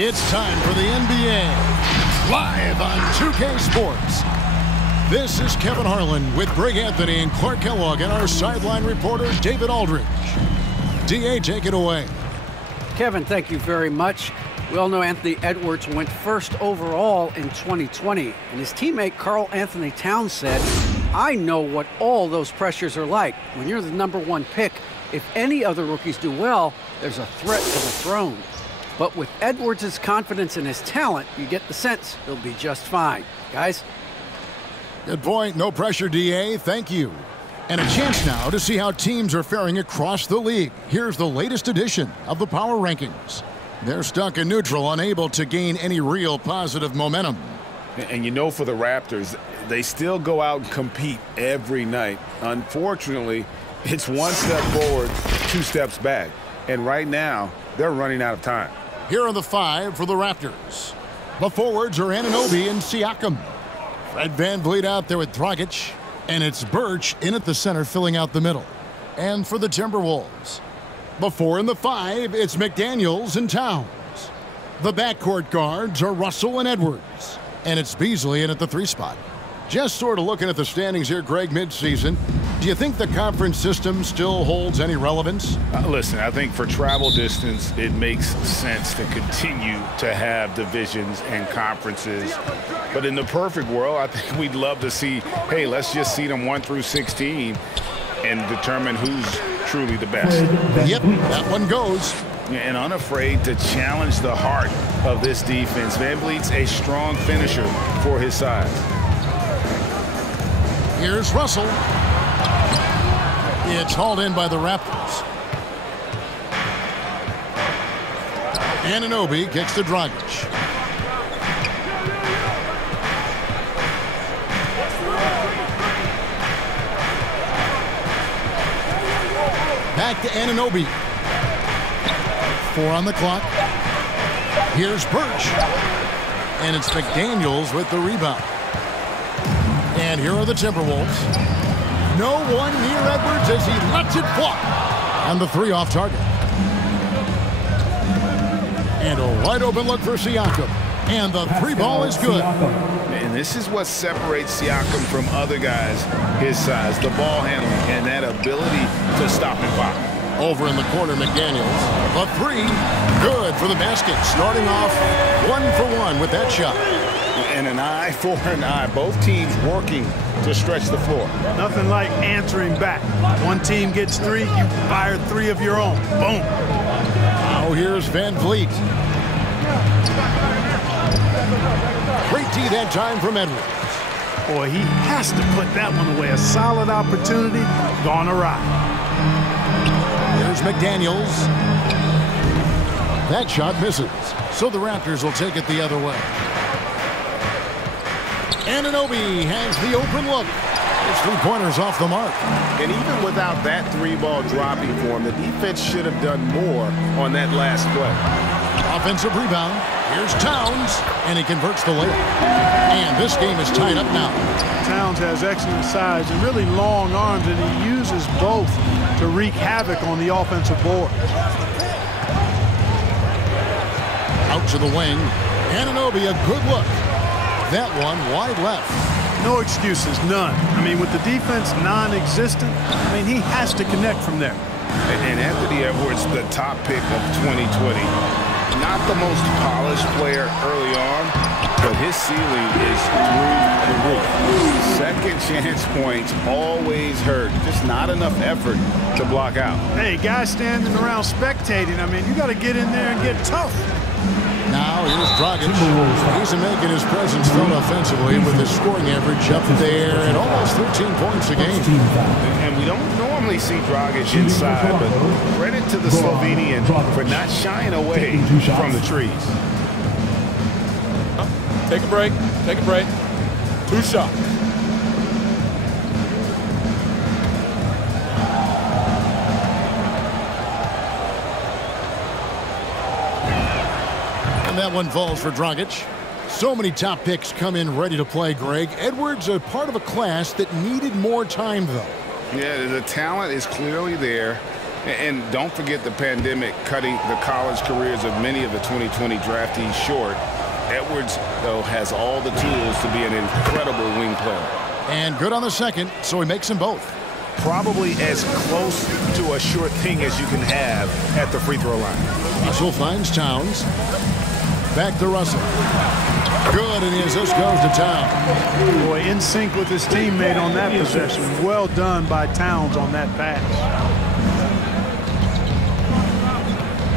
It's time for the NBA, live on 2K Sports. This is Kevin Harlan with Greg Anthony and Clark Kellogg and our sideline reporter, David Aldridge. DA, take it away. Kevin, thank you very much. We all know Anthony Edwards went first overall in 2020, and his teammate Karl Anthony Towns said, I know what all those pressures are like. When you're the #1 pick, if any other rookies do well, there's a threat to the throne. But with Edwards' confidence in his talent, you get the sense he'll be just fine. Guys? Good point. No pressure, DA. Thank you. And a chance now to see how teams are faring across the league. Here's the latest edition of the Power Rankings. They're stuck in neutral, unable to gain any real positive momentum. And you know, for the Raptors, they still go out and compete every night. Unfortunately, it's one step forward, 2 steps back. And right now, they're running out of time. Here are the 5 for the Raptors. The forwards are Anunoby and Siakam. Fred VanVleet out there with Dragic. And it's Birch in at the center, filling out the middle. And for the Timberwolves, the 4 and the 5, it's McDaniels and Towns. The backcourt guards are Russell and Edwards. And it's Beasley in at the 3 spot. Just sort of looking at the standings here, Greg, midseason. Do you think the conference system still holds any relevance? Listen, I think for travel distance, it makes sense to continue to have divisions and conferences. But in the perfect world, I think we'd love to see, hey, let's just seed them 1 through 16 and determine who's truly the best. Yep, that one goes. And unafraid to challenge the heart of this defense. VanVleet's a strong finisher for his size. Here's Russell. It's hauled in by the Raptors. Anunoby kicks to Dragic. Back to Anunoby. 4 on the clock. Here's Birch. And it's McDaniels with the rebound. And here are the Timberwolves. No one near Edwards as he lets it fly. And the 3 off target. And a wide open look for Siakam. And the 3 ball is good. And this is what separates Siakam from other guys his size. The ball handling and that ability to stop and pop. Over in the corner, McDaniels. The 3, good for the basket. Starting off 1 for 1 with that shot. And an eye for an eye. Both teams working to stretch the floor. Nothing like answering back. One team gets 3, you fire 3 of your own. Boom. Now here's VanVleet. Great D that time from Edwards. Boy, he has to put that one away. A solid opportunity gone awry. Here's McDaniels. That shot misses. So the Raptors will take it the other way. Anunoby has the open look. His 3-pointers off the mark. And even without that 3-ball dropping for him, the defense should have done more on that last play. Offensive rebound. Here's Towns, and he converts the layup. And this game is tied up now. Towns has excellent size and really long arms, and he uses both to wreak havoc on the offensive board. Out to the wing. Anunoby, a good look. That one wide left. No excuses, none. I mean, with the defense non-existent, I mean, he has to connect from there. And Anthony Edwards, the top pick of 2020. Not the most polished player early on, but his ceiling is through the roof. Second chance points always hurt. Just not enough effort to block out. Hey, guys standing around spectating, I mean, you got to get in there and get tough. Now here's Dragic. He's making his presence felt offensively with his scoring average up there at almost 13 points a game. And we don't normally see Dragic inside, but credit to the Slovenian for not shying away from the trees. Take a break. Take a break. 2 shots. That one falls for Dragic. So many top picks come in ready to play, Greg. Edwards a part of a class that needed more time, though. Yeah, the talent is clearly there. And don't forget the pandemic cutting the college careers of many of the 2020 draftees short. Edwards, though, has all the tools to be an incredible wing player. And good on the second, so he makes them both. Probably as close to a sure thing as you can have at the free throw line. Russell finds Towns. Back to Russell. Good, and his assist goes to Towns. Boy, in sync with his teammate on that possession. Well done by Towns on that pass.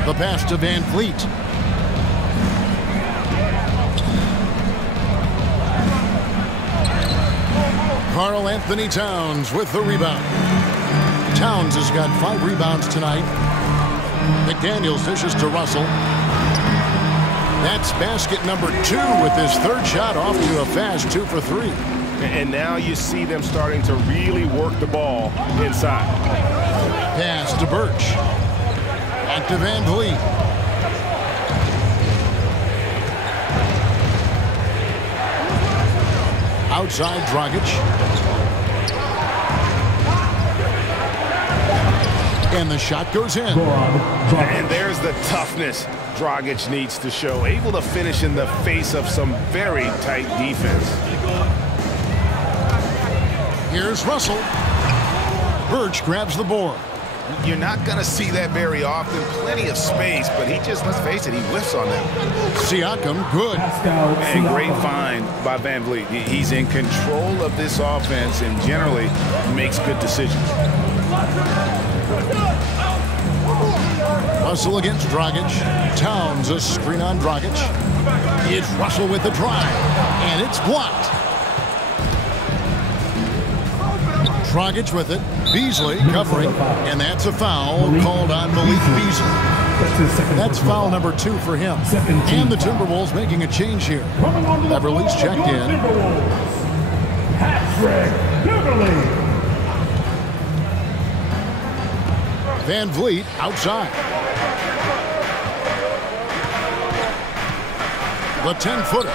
The pass to Van Vliet. Karl Anthony Towns with the rebound. Towns has got 5 rebounds tonight. McDaniels dishes to Russell. That's basket number 2 with his 3rd shot off to a fast 2 for 3. And now you see them starting to really work the ball inside. Pass to Birch. Back to Van Vliet. Outside Dragic. And the shot goes in. And there's the toughness Dragic needs to show. Able to finish in the face of some very tight defense. Here's Russell. Birch grabs the board. You're not going to see that very often. Plenty of space, but he just, let's face it, he whiffs on them. Siakam, good. And great find by Van Vliet. He's in control of this offense and generally makes good decisions. Russell against Dragic. Towns a screen on Dragic. It's Russell with the drive. And it's blocked. Dragic with it. Beasley covering. And that's a foul called on Malik Beasley. That's foul number 2 for him. And the Timberwolves making a change here. Beverly's checked in. Van Vliet outside. The 10-footer.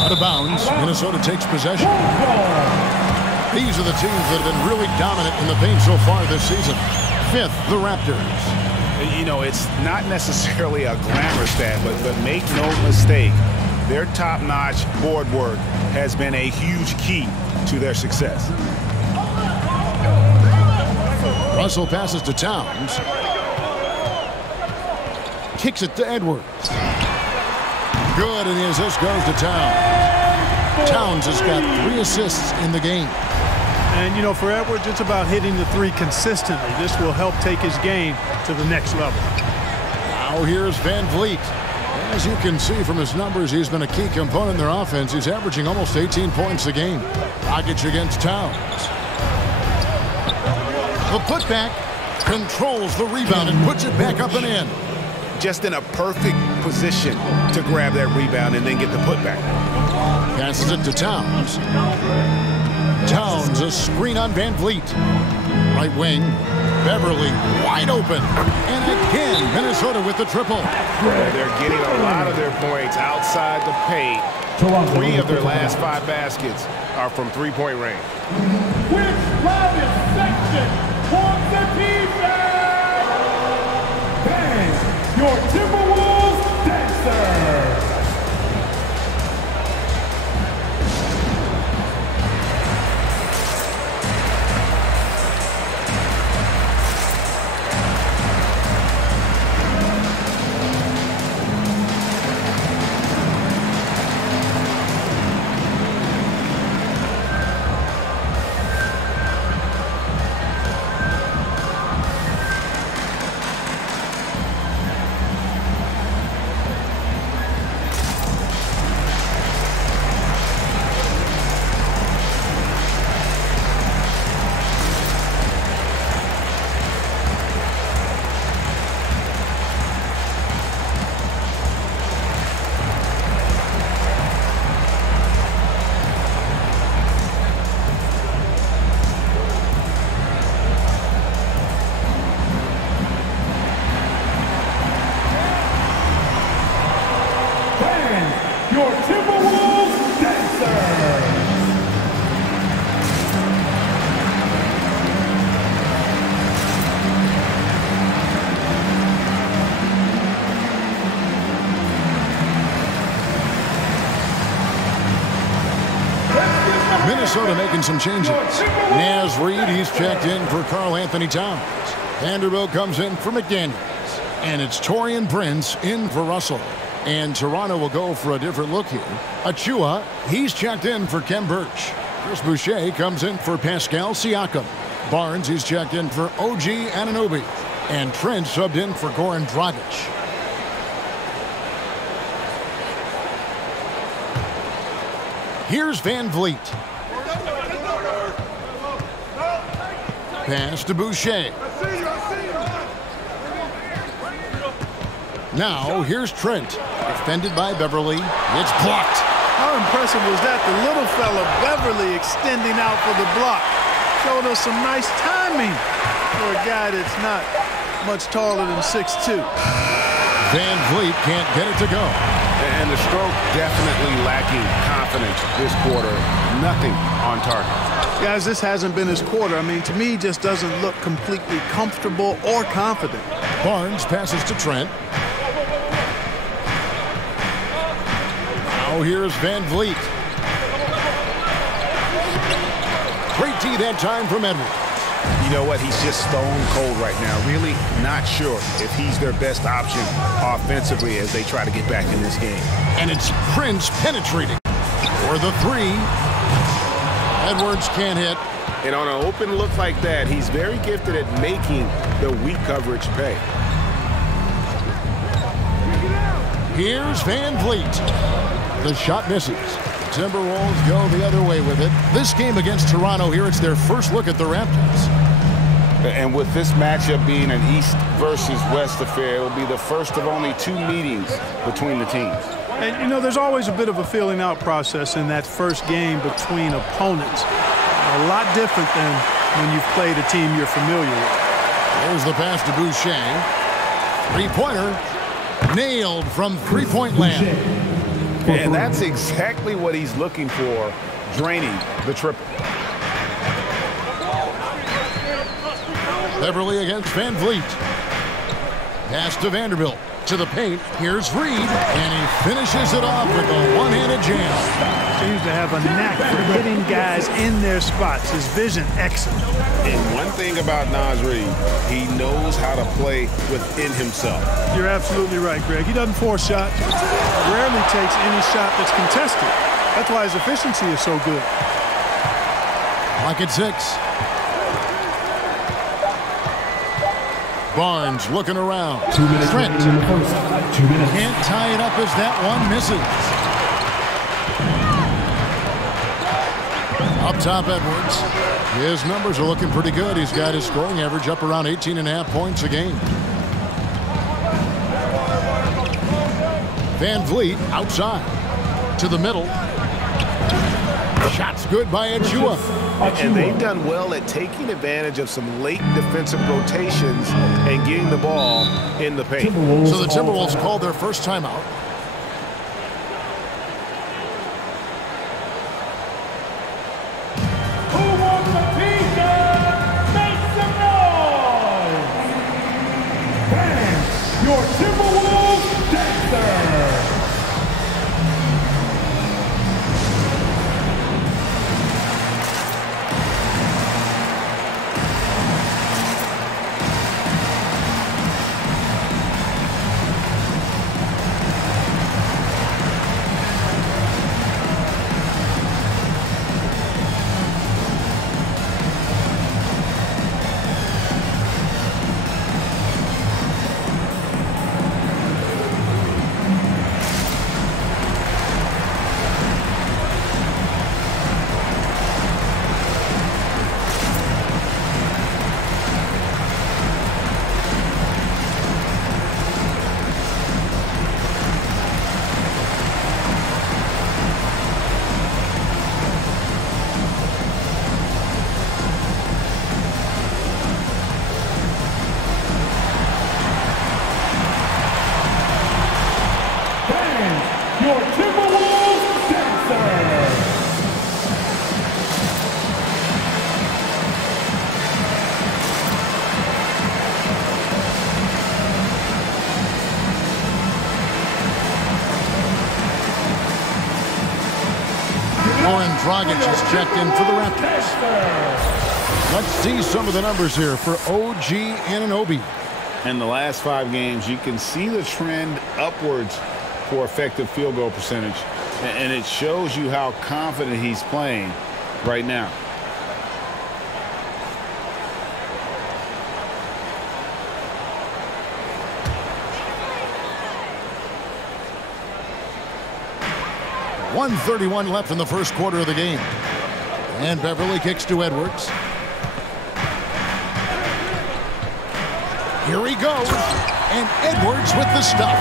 Out of bounds. Minnesota takes possession. These are the teams that have been really dominant in the paint so far this season. 5th, the Raptors. You know, it's not necessarily a glamour stat, but make no mistake, their top-notch board work has been a huge key to their success. Russell passes to Towns. Kicks it to Edwards. Good, and his assist goes to Towns. Towns has got 3 assists in the game. And, you know, for Edwards, it's about hitting the 3 consistently. This will help take his game to the next level. Now here's Van Vliet. As you can see from his numbers, he's been a key component in their offense. He's averaging almost 18 points a game. Dragic against Towns. The putback controls the rebound and puts it back up and in. Just in a perfect position to grab that rebound and then get the putback. Passes it to Towns. Towns, a screen on Van Vliet. Right wing, Beverly wide open. And again, Minnesota with the triple. They're getting a lot of their points outside the paint. 3 of their last 5 baskets are from 3-point range. Which private section wants the defense? Bang, your Timberwolves dancer. Your Timberwolves dancers. Minnesota making some changes. Naz Reid, he's checked in for Karl Anthony Towns. Vanderbilt comes in for McDaniels. And it's Taurean Prince in for Russell. And Toronto will go for a different look here. Achua, he's checked in for Kem Birch. Chris Boucher comes in for Pascal Siakam. Barnes, he's checked in for OG Anunoby. And Trent subbed in for Goran Dragic. Here's Van Vliet. Pass to Boucher. Now, here's Trent. Defended by Beverly. It's blocked. How impressive was that? The little fella, Beverly, extending out for the block. Showed us some nice timing for a guy that's not much taller than 6'2". Van Vliet can't get it to go. And the stroke definitely lacking confidence this quarter. Nothing on target. Guys, this hasn't been his quarter. I mean, to me, just doesn't look completely comfortable or confident. Barnes passes to Trent. Now here's Van Vliet. Great D that time from Edwards. You know what? He's just stone cold right now. Really not sure if he's their best option offensively as they try to get back in this game. And it's Prince penetrating for the three. Edwards can't hit. And on an open look like that, he's very gifted at making the weak coverage pay. Here's Van Vliet. The shot misses. Timberwolves go the other way with it. This game against Toronto here, it's their first look at the Raptors. And with this matchup being an East versus West affair, it'll be the first of only 2 meetings between the teams. And, you know, there's always a bit of a feeling out process in that first game between opponents. A lot different than when you've played a team you're familiar with. There's the pass to Boucher. Three-pointer. Nailed from three-point land. And that's exactly what he's looking for, draining the triple. Beverly against Van Vliet. Pass to Vanderbilt. To the paint. Here's Reid. And he finishes it off with a one-handed jam. Seems to have a knack for hitting guys in their spots. His vision excellent. And one thing about Naz Reid, he knows how to play within himself. You're absolutely right, Greg. He doesn't force shots. Rarely takes any shot that's contested. That's why his efficiency is so good. Clock at 6. Barnes looking around. 2 minutes Trent in the first. 2 minutes. can't tie it up as that one misses. Up top, Edwards. His numbers are looking pretty good. He's got his scoring average up around 18.5 points a game. Van Vliet outside to the middle. Shots good by Achua. And they've done well at taking advantage of some late defensive rotations and getting the ball in the paint. So the Timberwolves called their first timeout. Who wants a piece of? Make some noise! Fans, your Timberwolves dancer! Dragic is checked in for the Raptors. Let's see some of the numbers here for OG Anunoby. In the last 5 games, you can see the trend upwards for effective field goal percentage. And it shows you how confident he's playing right now. .131 left in the first quarter of the game. And Beverly kicks to Edwards. Here he goes. And Edwards with the stuff.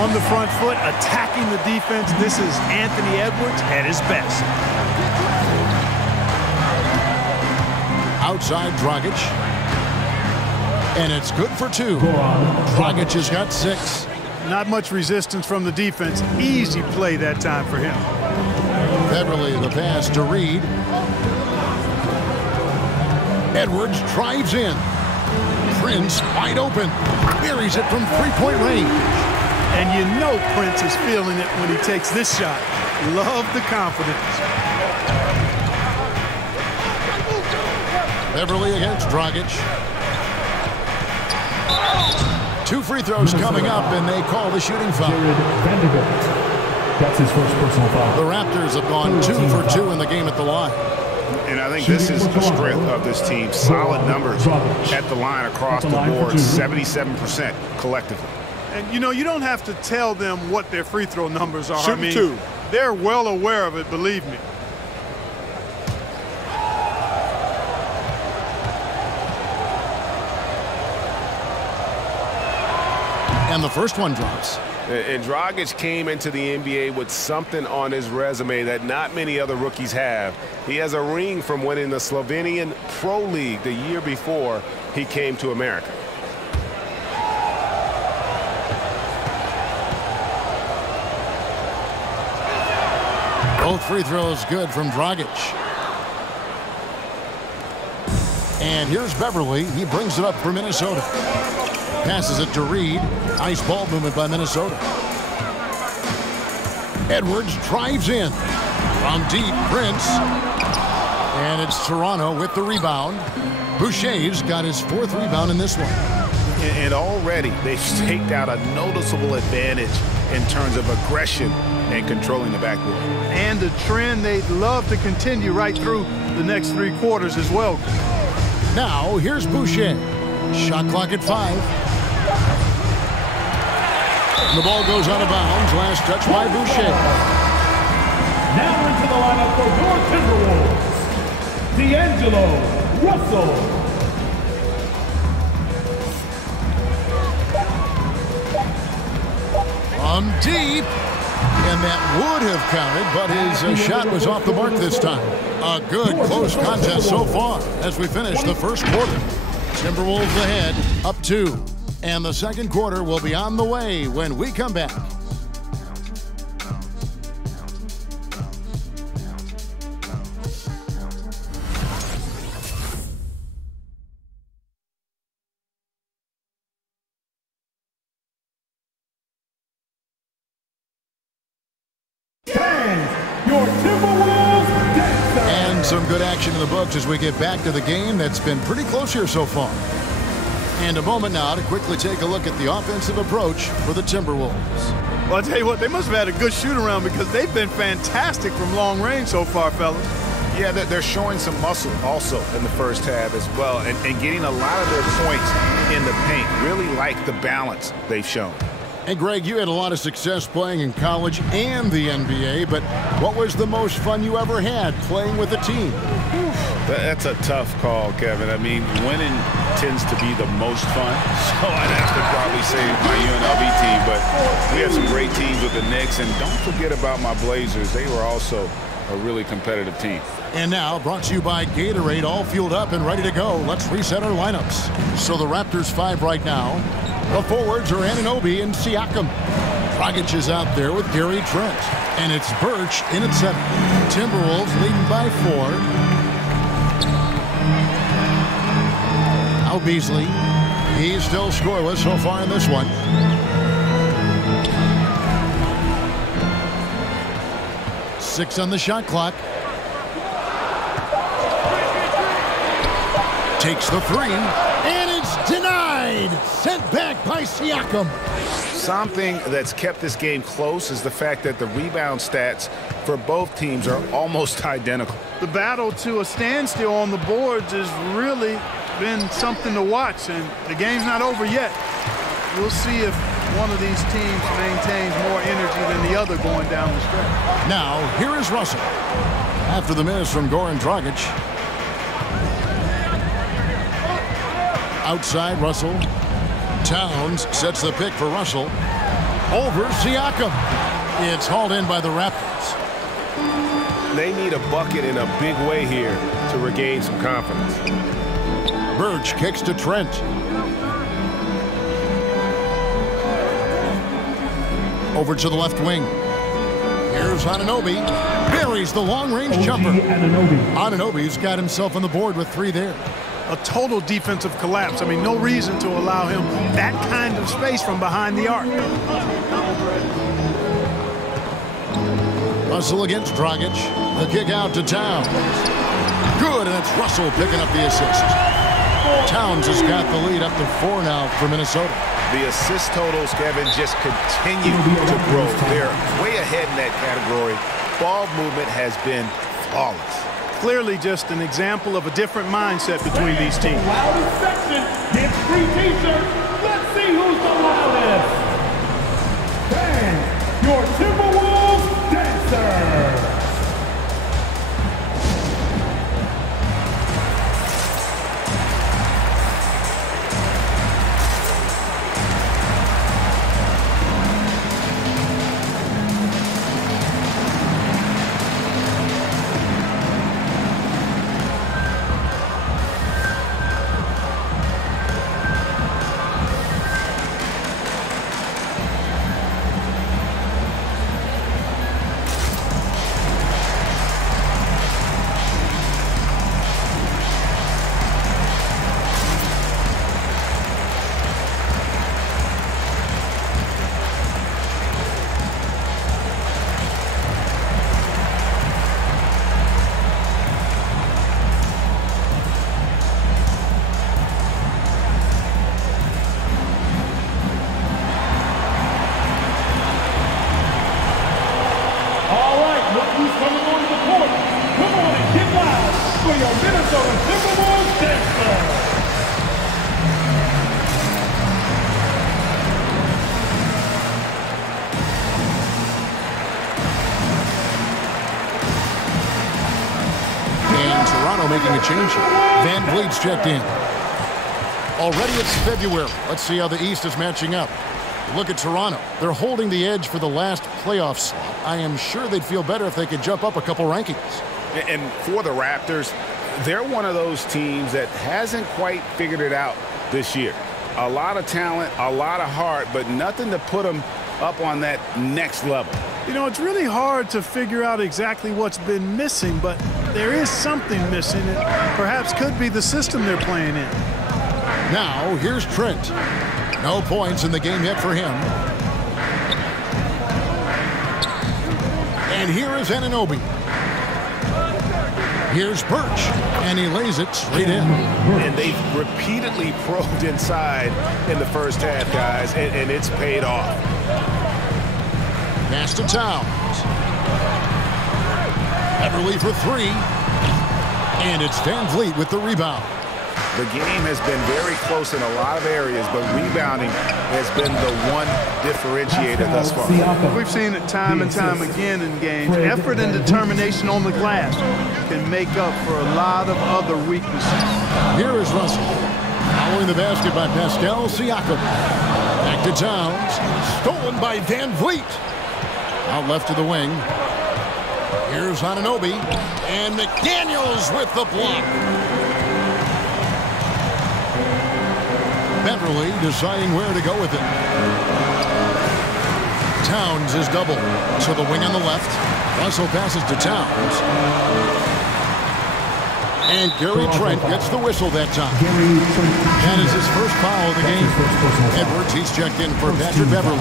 On the front foot, attacking the defense. This is Anthony Edwards at his best. Outside Dragic. And it's good for 2. Dragic has got 6. Not much resistance from the defense. Easy play that time for him. Beverly the pass to Reed. Edwards drives in. Prince wide open. Buries it from 3-point range. And you know Prince is feeling it when he takes this shot. Love the confidence. Beverly against Dragic. 2 free throws coming up, and they call the shooting foul. That's his first personal foul. The Raptors have gone 2 for 2 in the game at the line. And I think this is the strength of this team. Solid numbers at the line across the board, 77% collectively. And, you know, you don't have to tell them what their free throw numbers are. Shooting 2. They're well aware of it, believe me. And the first one drops. And Dragic came into the NBA with something on his resume that not many other rookies have. He has a ring from winning the Slovenian Pro League the year before he came to America. Both free throws good from Dragic. And here's Beverly. He brings it up for Minnesota. Passes it to Reed. Nice ball movement by Minnesota. Edwards drives in. From deep, Prince. And it's Toronto with the rebound. Boucher's got his 4th rebound in this one. And already they've staked out a noticeable advantage in terms of aggression and controlling the backboard. And a trend they'd love to continue right through the next 3 quarters as well. Now, here's Boucher. Shot clock at 5. And the ball goes out of bounds. Last touch by Boucher. Now into the lineup for your Timberwolves, D'Angelo Russell. From deep. And that would have counted, but his shot was off the mark this time. A good close contest so far as we finish the first quarter. Timberwolves ahead, up 2. And the second quarter will be on the way when we come back. And some good action in the books as we get back to the game that's been pretty close here so far. And a moment now to quickly take a look at the offensive approach for the Timberwolves. Well, I'll tell you what, they must have had a good shoot-around because they've been fantastic from long range so far, fellas. Yeah, they're showing some muscle also in the first half as well and getting a lot of their points in the paint. Really like the balance they've shown. Hey, Greg, you had a lot of success playing in college and the NBA, but what was the most fun you ever had playing with a team? That's a tough call, Kevin. I mean, winning tends to be the most fun, so I'd have to probably say my UNLV team, but we have some great teams with the Knicks, and don't forget about my Blazers. They were also a really competitive team. And now, brought to you by Gatorade, all fueled up and ready to go. Let's reset our lineups. So the Raptors 5 right now. The forwards are Anunoby and Siakam. Dragic is out there with Gary Trent. And it's Birch in at 7. Timberwolves leading by 4. Now Beasley. He's still scoreless so far in this one. Six on the shot clock. Takes the three, and it's denied. Sent back by Siakam. Something that's kept this game close is the fact that the rebound stats for both teams are almost identical. The battle to a standstill on the boards has really been something to watch, and the game's not over yet. We'll see if one of these teams maintains more energy than the other going down the stretch. Now, here is Russell. After the miss from Goran Dragic. Outside Russell. Towns sets the pick for Russell. Over Siakam. It's hauled in by the Raptors. They need a bucket in a big way here to regain some confidence. Birch kicks to Trent. Over to the left wing. Here's Anunoby. Buries the long-range jumper. Anunoby's got himself on the board with 3 there. A total defensive collapse. I mean, no reason to allow him that kind of space from behind the arc. Russell against Dragic. The kick out to Towns. Good, and it's Russell picking up the assist. Towns has got the lead up to 4 now for Minnesota. The assist totals, Kevin, just continue to grow. They're way ahead in that category. Ball movement has been flawless. Clearly just an example of a different mindset between these teams. The loudest section gets free t-shirts. Let's see who's the loudest. And your Timberwolves dancer. Minnesota Timberwolves dancer. And Toronto making a change here. Van Vliet's checked in. Already it's February. Let's see how the East is matching up. Look at Toronto. They're holding the edge for the last playoff slot. I am sure they'd feel better if they could jump up a couple rankings. And for the Raptors, they're one of those teams that hasn't quite figured it out this year. A lot of talent, a lot of heart, but nothing to put them up on that next level. You know, it's really hard to figure out exactly what's been missing, but there is something missing. It perhaps could be the system they're playing in. Now, here's Trent. No points in the game yet for him. And here is Anunoby. Here's Birch, and he lays it straight in. And they've repeatedly probed inside in the first half, guys, and it's paid off. Pass to Towns. Everly for three. And it's Van Vliet with the rebound. The game has been very close in a lot of areas, but rebounding has been the one differentiator thus far. We've seen it time and time again in games. Effort and determination on the glass can make up for a lot of other weaknesses. Here is Russell. Following the basket by Pascal Siakam. Back to Towns. Stolen by Van Vliet. Out left to the wing. Here's Anunoby. And McDaniels with the block. Beverly deciding where to go with it. Towns is double. To the wing on the left. Russell passes to Towns. And Gary Trent gets the whistle that time. That is his first foul of the game. Edwards, he's checked in for Patrick Beverly.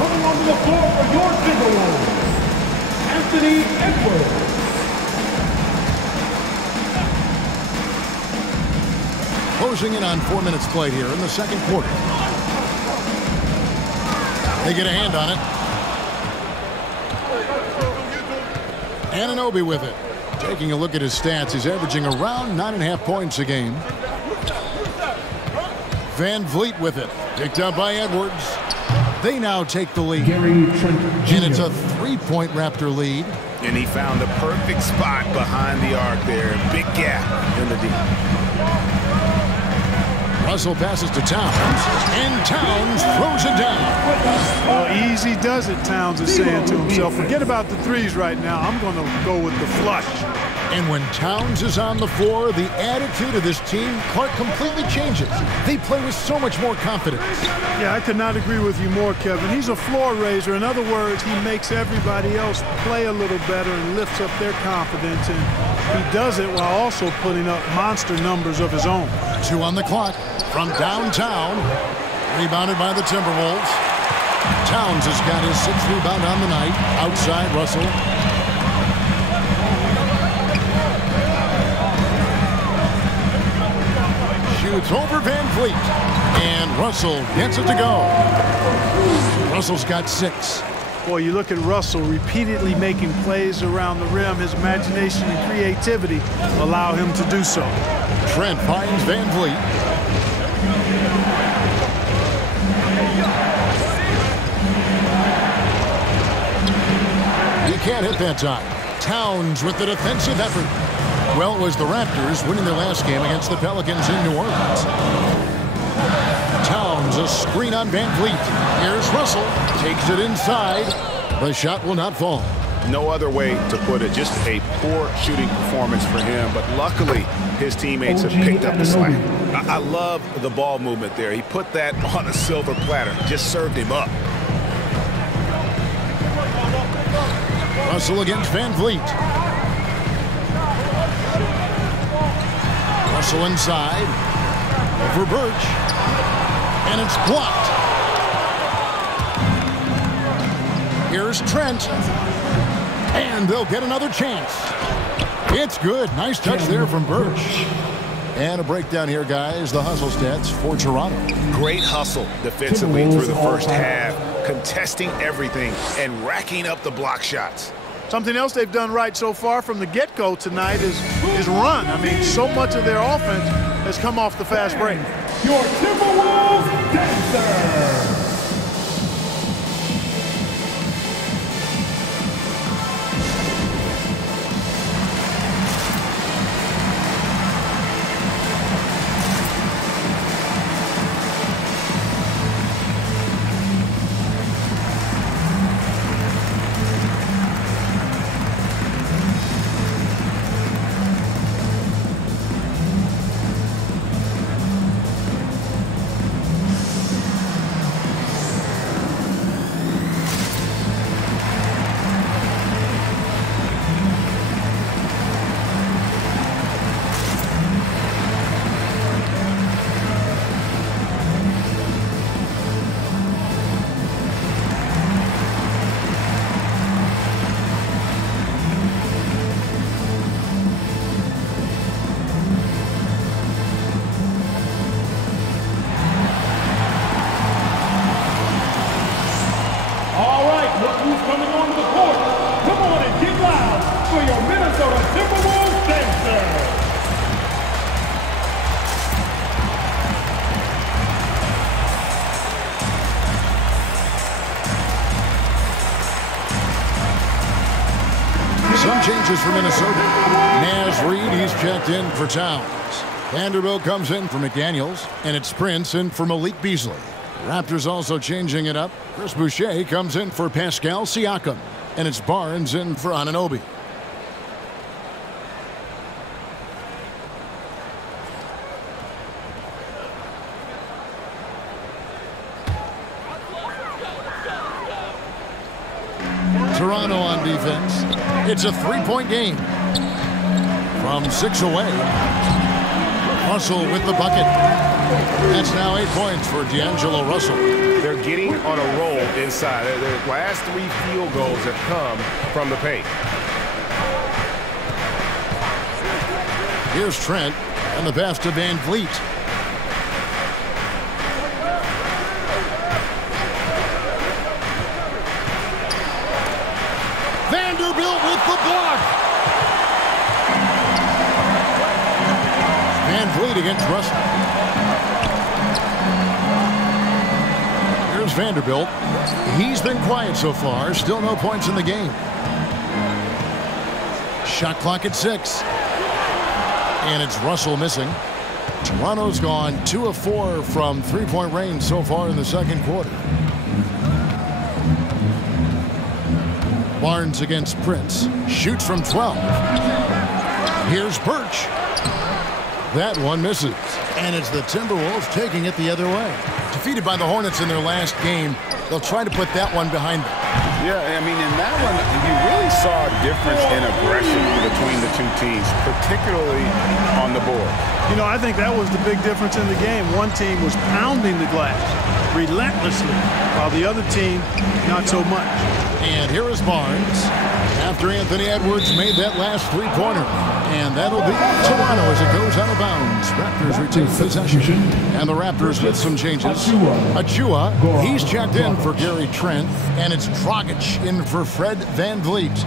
Coming onto the floor for your Timberwolves, Anthony Edwards. Closing in on 4 minutes played here in the second quarter. They get a hand on it. Anunoby with it. Taking a look at his stats, he's averaging around 9.5 points a game. Van Vliet with it. Picked up by Edwards. They now take the lead. And it's a 3-point Raptor lead. And he found the perfect spot behind the arc there. Big gap in the deep. Russell passes to Towns, and Towns throws it down. Well, easy does it, Towns is saying to himself. Forget about the threes right now. I'm going to go with the flush. And when Towns is on the floor, the attitude of this team, Clark, completely changes. They play with so much more confidence. Yeah, I could not agree with you more, Kevin. He's a floor raiser. In other words, he makes everybody else play a little better and lifts up their confidence. And he does it while also putting up monster numbers of his own. 2 on the clock from downtown. Rebounded by the Timberwolves. Towns has got his 6th rebound on the night. Outside Russell. Shoots over Van Vliet. And Russell gets it to go. Russell's got 6. Boy, you look at Russell repeatedly making plays around the rim. His imagination and creativity allow him to do so. Trent finds Van Vliet. He can't hit that time. Towns with the defensive effort. Well, it was the Raptors winning their last game against the Pelicans in New Orleans. Towns, a screen on Van Vliet. Here's Russell. Takes it inside. The shot will not fall. No other way to put it. Just a poor shooting performance for him. But luckily, his teammates have picked up the slack. I love the ball movement there. He put that on a silver platter. Just served him up. Russell against Van Vliet. Russell inside. Over Birch. And it's blocked. Here's Trent. And they'll get another chance. It's good. Nice touch there from Birch. And a breakdown here, guys. The hustle stats for Toronto. Great hustle defensively through the first half. Contesting everything and racking up the block shots. Something else they've done right so far from the get-go tonight is run. I mean, so much of their offense has come off the fast break. Your Timberwolves dancer. Coming onto the court. Come on and get loud for your Minnesota Timberwolves dancer. Some changes for Minnesota. Naz Reid, he's checked in for Towns. Vanderbilt comes in for McDaniels, and it's Prince in for Malik Beasley. Raptors also changing it up. Chris Boucher comes in for Pascal Siakam, and it's Barnes in for Anunoby. Toronto on defense. It's a three-point game. From 6 away. Russell with the bucket. That's now 8 points for D'Angelo Russell. They're getting on a roll inside. Their last 3 field goals have come from the paint. Here's Trent, and the pass to Van Vliet. Vanderbilt with the block. Van Vliet against Russell. Here's Vanderbilt. He's been quiet so far. Still no points in the game. Shot clock at 6. And it's Russell missing. Toronto's gone 2 of 4 from three-point range so far in the second quarter. Barnes against Prince. Shoots from 12. Here's Birch. That one misses. And it's the Timberwolves taking it the other way. Defeated by the Hornets in their last game, they'll try to put that one behind them. Yeah, I mean, in that one, you really saw a difference in aggression between the two teams, particularly on the board. You know, I think that was the big difference in the game. One team was pounding the glass relentlessly, while the other team, not so much. And here is Barnes after Anthony Edwards made that last three-pointer. And that'll be Toronto as it goes out of bounds. Raptors retain possession. And the Raptors with some changes. Achua, he's checked in for Gary Trent. And it's Dragic in for Fred Van Vliet.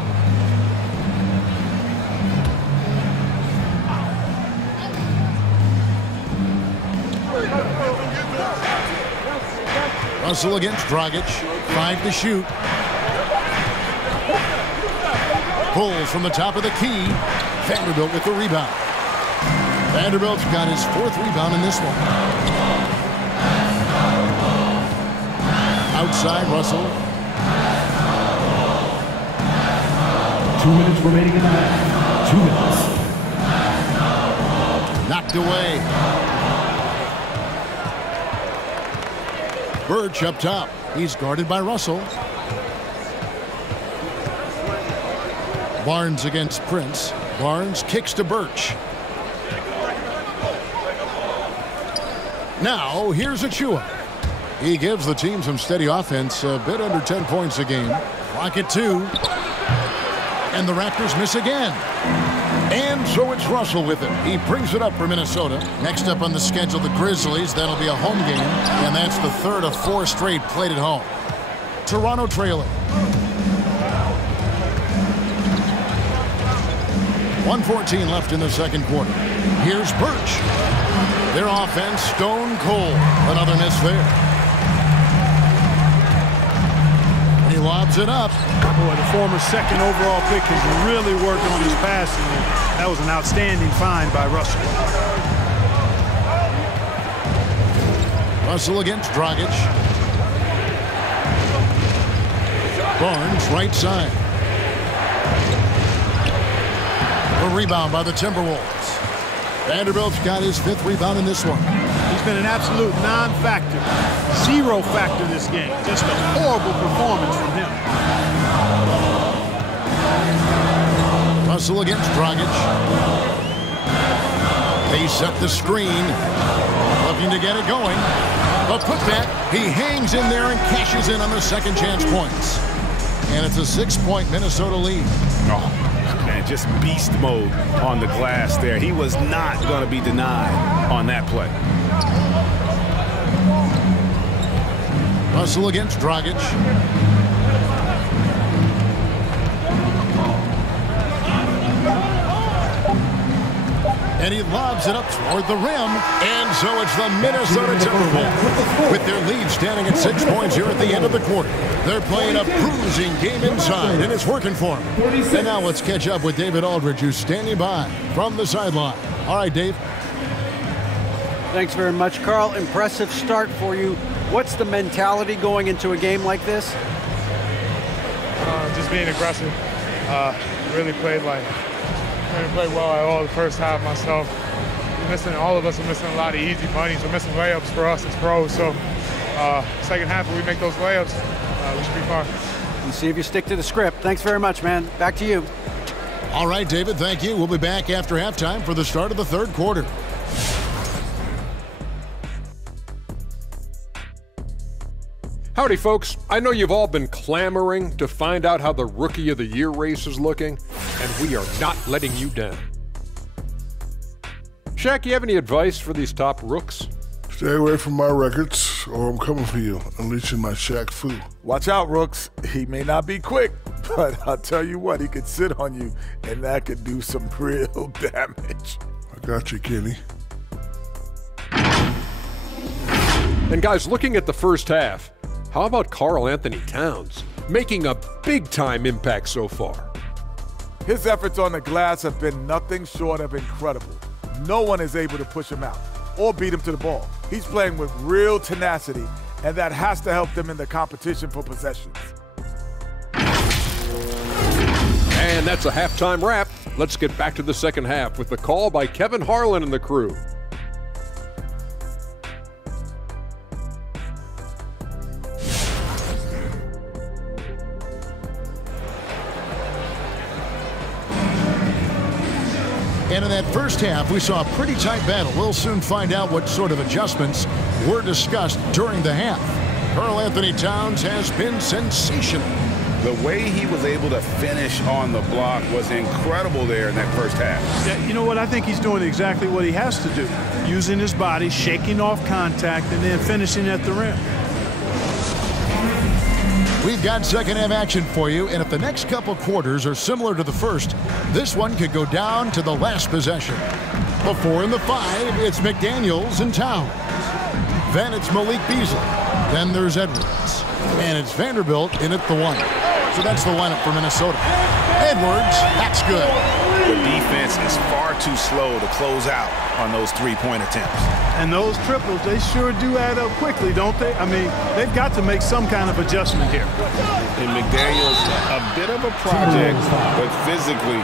Russell against Dragic. 5 to shoot. Pulls from the top of the key. Vanderbilt with the rebound. Vanderbilt's got his 4th rebound in this one. Outside Russell. 2 minutes remaining in the match. 2 minutes. Knocked away. Birch up top. He's guarded by Russell. Barnes against Prince. Barnes kicks to Birch. Now, here's Achua. He gives the team some steady offense, a bit under 10 points a game. Clock at 2. And the Raptors miss again. And so it's Russell with it. He brings it up for Minnesota. Next up on the schedule, the Grizzlies. That'll be a home game. And that's the 3rd of 4 straight played at home. Toronto trailing. 1:14 left in the second quarter. Here's Birch. Their offense stone cold. Another miss there. He lobs it up. Boy, the former 2nd overall pick has really worked on his passing. That was an outstanding find by Russell. Russell against Dragic. Barnes right side. A rebound by the Timberwolves. Vanderbilt's got his 5th rebound in this one. He's been an absolute non-factor. 0 factor this game. Just a horrible performance from him. Russell against Dragic. They set the screen. Looking to get it going. A putback. He hangs in there and cashes in on the second chance points. And it's a 6-point Minnesota lead. Oh, man, just beast mode on the glass there. He was not going to be denied on that play. Russell against Dragic. And he lobs it up toward the rim. And so it's the Minnesota Timberwolves with their lead standing at 6 points here at the end of the quarter. They're playing a bruising game inside, and it's working for them. And now let's catch up with David Aldridge, who's standing by from the sideline. All right, Dave. Thanks very much, Carl. Impressive start for you. What's the mentality going into a game like this? Just being aggressive. Really played well at all the first half myself. All of us are missing a lot of easy bunnies. We're missing layups for us as pros. So second half, if we make those layups, we should be fine. And see if you stick to the script. Thanks very much, man. Back to you. All right, David, thank you. We'll be back after halftime for the start of the third quarter. Howdy, folks. I know you've all been clamoring to find out how the Rookie of the Year race is looking, and we are not letting you down. Shaq, you have any advice for these top rooks? Stay away from my records, or I'm coming for you, unleashing my Shaq foo. Watch out, rooks. He may not be quick, But I'll tell you what, he could sit on you, and that could do some real damage. I got you, Kenny. And guys, looking at the first half, how about Karl Anthony Towns making a big-time impact so far? His efforts on the glass have been nothing short of incredible. No one is able to push him out or beat him to the ball. He's playing with real tenacity, and that has to help them in the competition for possessions. And that's a halftime wrap. Let's get back to the second half with the call by Kevin Harlan and the crew. And in that first half, we saw a pretty tight battle. We'll soon find out what sort of adjustments were discussed during the half. Karl Anthony Towns has been sensational. The way he was able to finish on the block was incredible there in that first half. Yeah, you know what? I think he's doing exactly what he has to do. Using his body, shaking off contact, and then finishing at the rim. We've got second half action for you, and if the next couple quarters are similar to the first, this one could go down to the last possession. The 4 and the 5, it's McDaniels and Towns. Then it's Malik Beasley. Then there's Edwards. And it's Vanderbilt in at the 1. So that's the lineup for Minnesota. Edwards, that's good. The defense is far too slow to close out on those three-point attempts. And those triples, they sure do add up quickly, don't they? I mean, they've got to make some kind of adjustment here. And McDaniels, a bit of a project, but physically,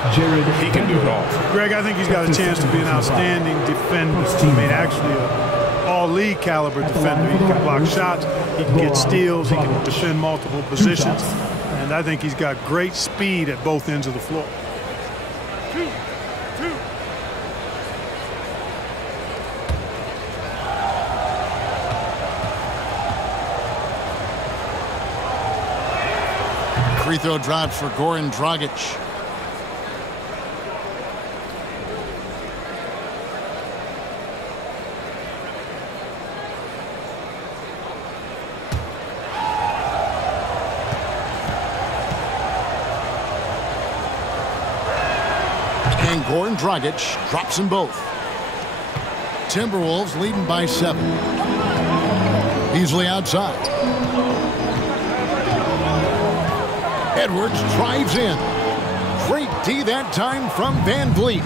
he can do it all. Greg, I think he's got a chance to be an outstanding defender. I mean, actually, an all-league caliber defender. He can block shots, he can get steals, he can defend multiple positions. And I think he's got great speed at both ends of the floor. Free throw drops for Goran Dragic. And Goran Dragic drops them both. Timberwolves leading by 7. Beasley outside. Edwards drives in. Great D that time from Van Vliet.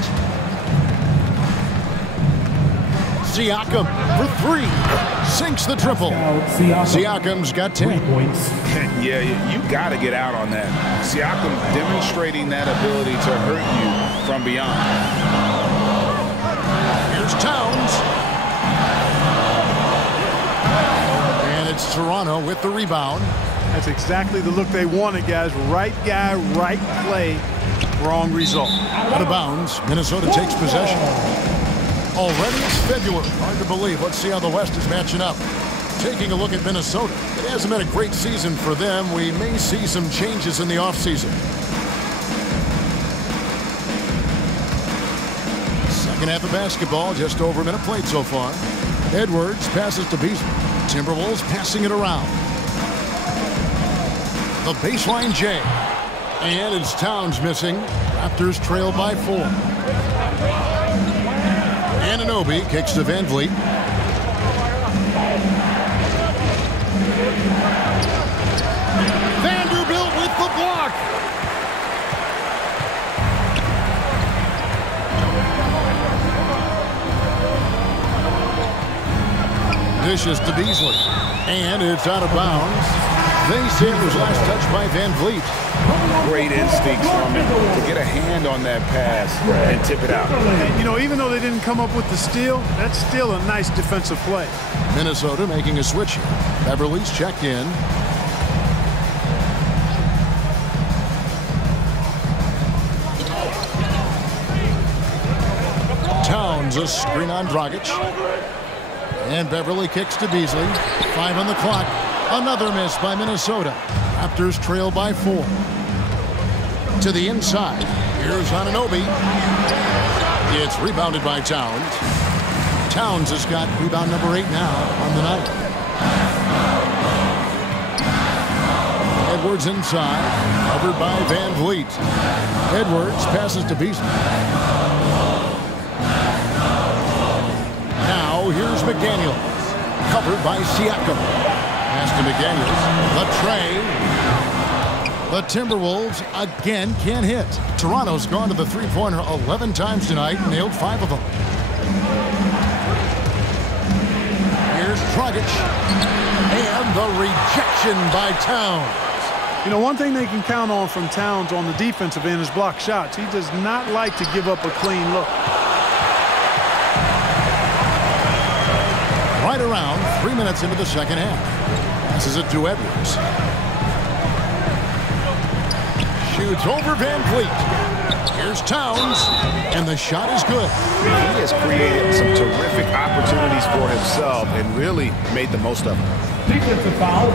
Siakam for 3. Sinks the triple. Siakam's got 10. Yeah, you got to get out on that. Siakam demonstrating that ability to hurt you from beyond. Here's Towns. And it's Toronto with the rebound. That's exactly the look they wanted, guys. Right guy, right play, wrong result. Out of bounds, Minnesota takes possession. Already it's February. Hard to believe. Let's see how the West is matching up. Taking a look at Minnesota. It hasn't been a great season for them. We may see some changes in the offseason. Second half of basketball, just over a minute played so far. Edwards passes to Beasley. Timberwolves passing it around. The baseline J. And it's Towns missing. Raptors trail by 4. Anunoby kicks to Van Vliet. Vanderbilt with the block. Dishes to Beasley. And it's out of bounds. They say it was last touched by Van Vliet. Great instincts from him to get a hand on that pass and tip it out. And, you know, even though they didn't come up with the steal, that's still a nice defensive play. Minnesota making a switch here. Beverly's checked in. Towns a screen on Dragic. And Beverly kicks to Beasley. 5 on the clock. Another miss by Minnesota. Raptors trail by 4. To the inside. Here's Anunoby. It's rebounded by Towns. Towns has got rebound number 8 now on the night. Edwards inside, covered by Van Vliet. Edwards passes to Beasley. Now here's McDaniels, covered by Siakam. Pass to McDaniels. The tray. The Timberwolves again can't hit. Toronto's gone to the three-pointer 11 times tonight, nailed 5 of them. Here's Dragic. And the rejection by Towns. You know, one thing they can count on from Towns on the defensive end is block shots. He does not like to give up a clean look. Right around 3 minutes into the second half. Passes it to Edwards. Shoots over Van Vliet. Here's Towns, and the shot is good. He has created some terrific opportunities for himself and really made the most of them. Defensive foul.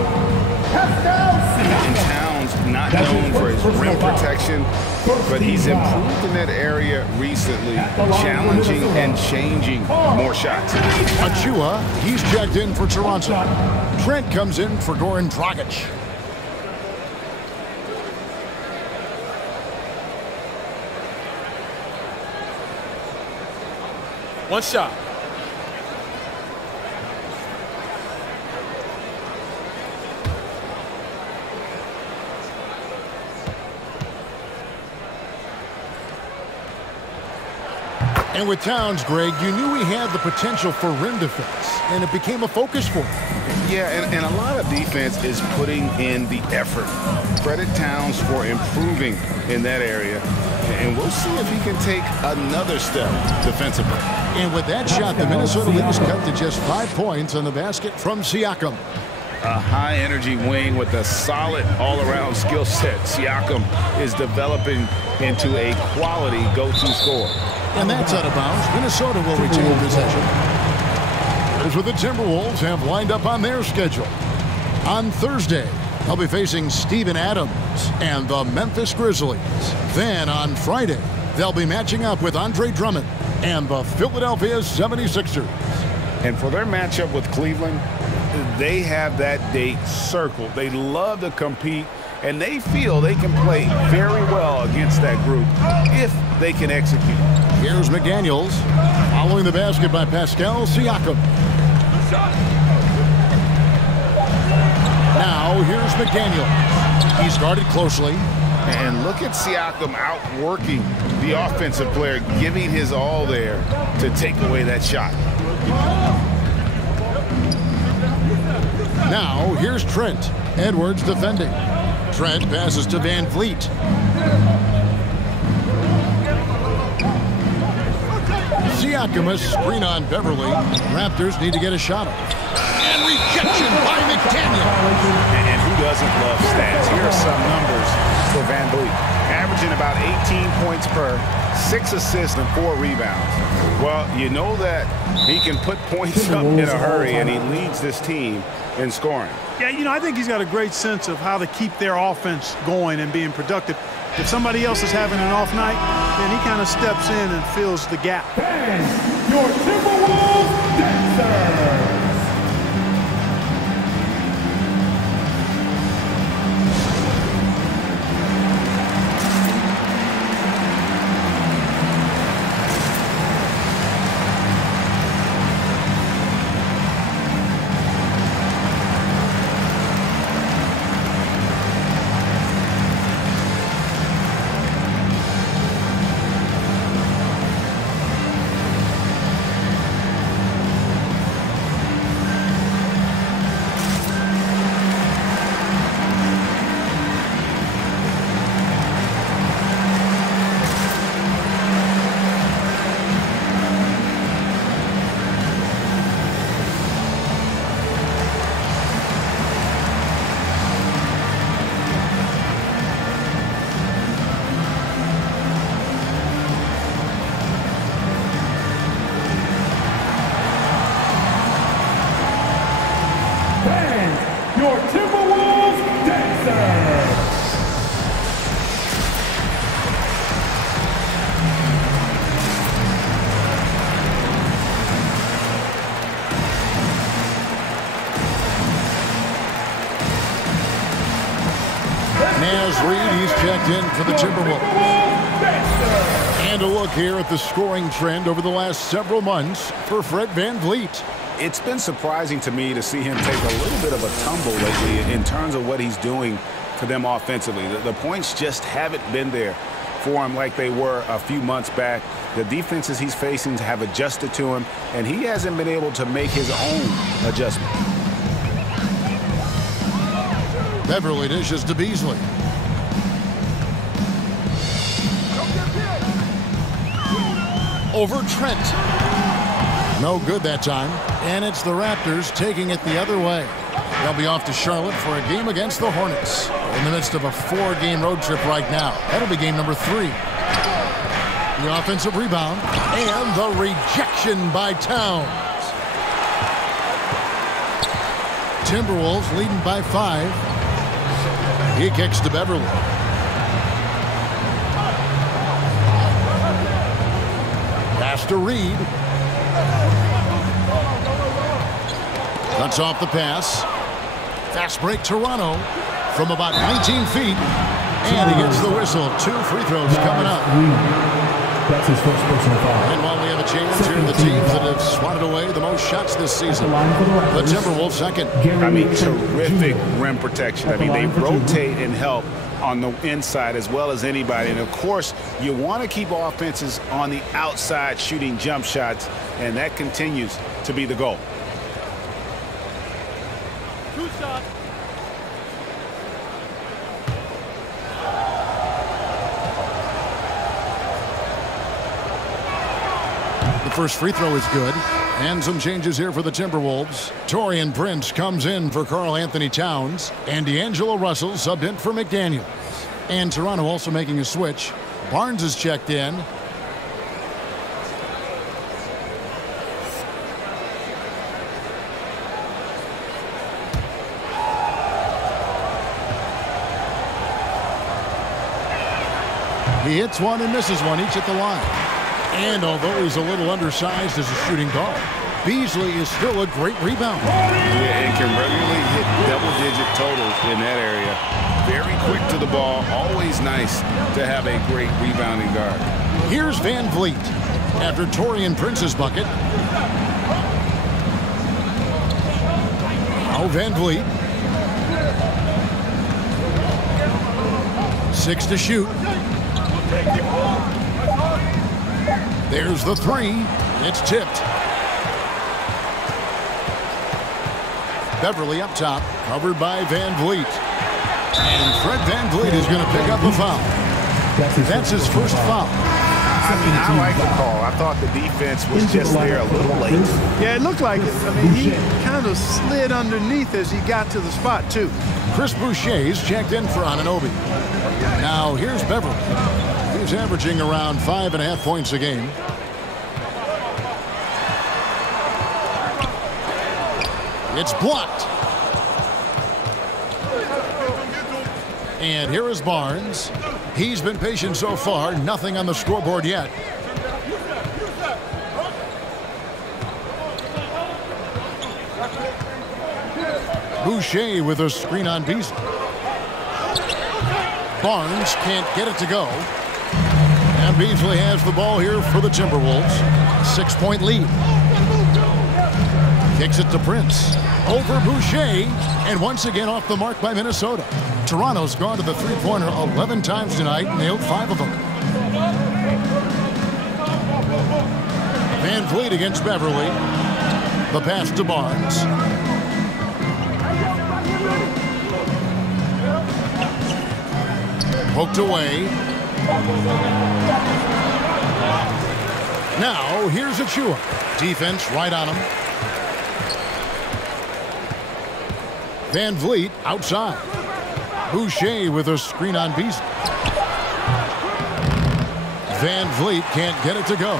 And Towns not known for his rim protection, but he's improved in that area recently, challenging and changing more shots. Achua, he's checked in for Toronto. Trent comes in for Goran Dragic. One shot. And with Towns, Greg, you knew he had the potential for rim defense, and it became a focus for him. Yeah, and a lot of defense is putting in the effort. Credit Towns for improving in that area, and we'll see if he can take another step defensively. And with that shot, the Minnesota lead is cut to just 5 points on the basket from Siakam. A high-energy wing with a solid all-around skill set. Siakam is developing into a quality go-to scorer. And that's out of bounds. Minnesota will retain possession. Here's what the Timberwolves have lined up on their schedule. On Thursday, they'll be facing Steven Adams and the Memphis Grizzlies. Then on Friday, they'll be matching up with Andre Drummond and the Philadelphia 76ers. And for their matchup with Cleveland, they have that date circled. They love to compete, and they feel they can play very well against that group if they can execute. Here's McDaniels, following the basket by Pascal Siakam. Now here's McDaniels. He's guarded closely. And look at Siakam outworking the offensive player, giving his all there to take away that shot. Now here's Trent. Edwards defending. Trent passes to Van Vliet. Siakam a screen on Beverly. Raptors need to get a shot off. And rejection by McDaniel. And who doesn't love stats? Here are some numbers for Van Vliet. Averaging about 18 points per, 6 assists and 4 rebounds. Well, you know that he can put points up in a hurry, and he leads this team in scoring. Yeah, you know, I think he's got a great sense of how to keep their offense going and being productive. If somebody else is having an off night, then he kind of steps in and fills the gap. And your Timberwolves dancers. Your Timberwolves dancers. Naz Reid, he's checked in for the Timberwolves. And a look here at the scoring trend over the last several months for Fred VanVleet. It's been surprising to me to see him take a little bit of a tumble lately in terms of what he's doing for them offensively. The points just haven't been there for him like they were a few months back. The defenses he's facing have adjusted to him, and he hasn't been able to make his own adjustment. Beverly dishes to Beasley. Over Trent. No good that time. And it's the Raptors taking it the other way. They'll be off to Charlotte for a game against the Hornets. In the midst of a 4-game road trip right now. That'll be game number 3. The offensive rebound. And the rejection by Towns. Timberwolves leading by 5. He kicks to Beverly. Pass to Reid. Cuts off the pass. Fast break Toronto from about 19 feet. And he gets the whistle. 2 free throws coming up. That's his first personal foul. And while we have a chance here, the teams that have swatted away the most shots this season, the Timberwolves second. I mean, terrific rim protection. I mean, they rotate and help on the inside as well as anybody. And, of course, you want to keep offenses on the outside shooting jump shots, and that continues to be the goal. 2 shots. The first free throw is good. And some changes here for the Timberwolves. Taurean Prince comes in for Karl Anthony Towns. And D'Angelo Russell subbed in for McDaniels. And Toronto also making a switch. Barnes is checked in. He hits one and misses one, each at the line. And although he's a little undersized as a shooting guard, Beasley is still a great rebounder. Yeah, and can regularly hit double-digit totals in that area. Very quick to the ball. Always nice to have a great rebounding guard. Here's VanVleet after Taurean Prince's bucket. Now VanVleet. 6 to shoot. There's the 3. It's tipped. Beverly up top, covered by VanVleet. And Fred VanVleet is going to pick up a foul. That's his first foul. I mean, I like the call. I thought the defense was just there a little late. Yeah, it looked like it. I mean, he kind of slid underneath as he got to the spot, too. Chris Boucher's checked in for Anunoby. Now, here's Beverly. He's averaging around 5.5 points a game. It's blocked. And here is Barnes. He's been patient so far. Nothing on the scoreboard yet. Boucher with a screen on Beasley. Barnes can't get it to go. And Beasley has the ball here for the Timberwolves. 6-point lead. Kicks it to Prince. Over Boucher. And once again off the mark by Minnesota. Toronto's gone to the three-pointer 11 times tonight, nailed 5 of them. VanVleet against Beverly. The pass to Barnes. Poked away. Now, here's Achua. Defense right on him. VanVleet outside. Boucher with a screen on Beasley. VanVleet can't get it to go.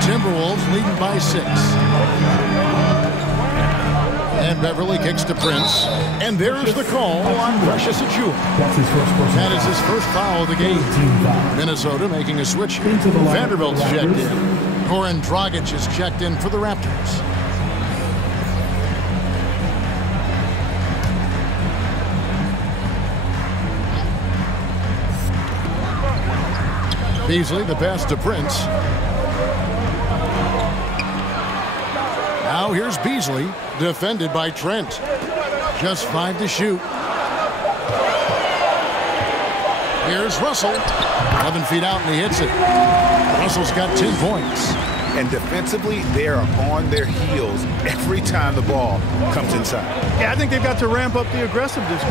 Timberwolves leading by 6. And Beverly kicks to Prince. And there's the call on Precious Achua. That is his first foul of the game. Minnesota making a switch. Vanderbilt's checked in. Goran Dragic is checked in for the Raptors. Beasley, the pass to Prince. Now here's Beasley, defended by Trent. Just 5 to shoot. Here's Russell. 11 feet out, and he hits it. Russell's got 10 points. And defensively, they are on their heels every time the ball comes inside. Yeah, I think they've got to ramp up the aggressiveness.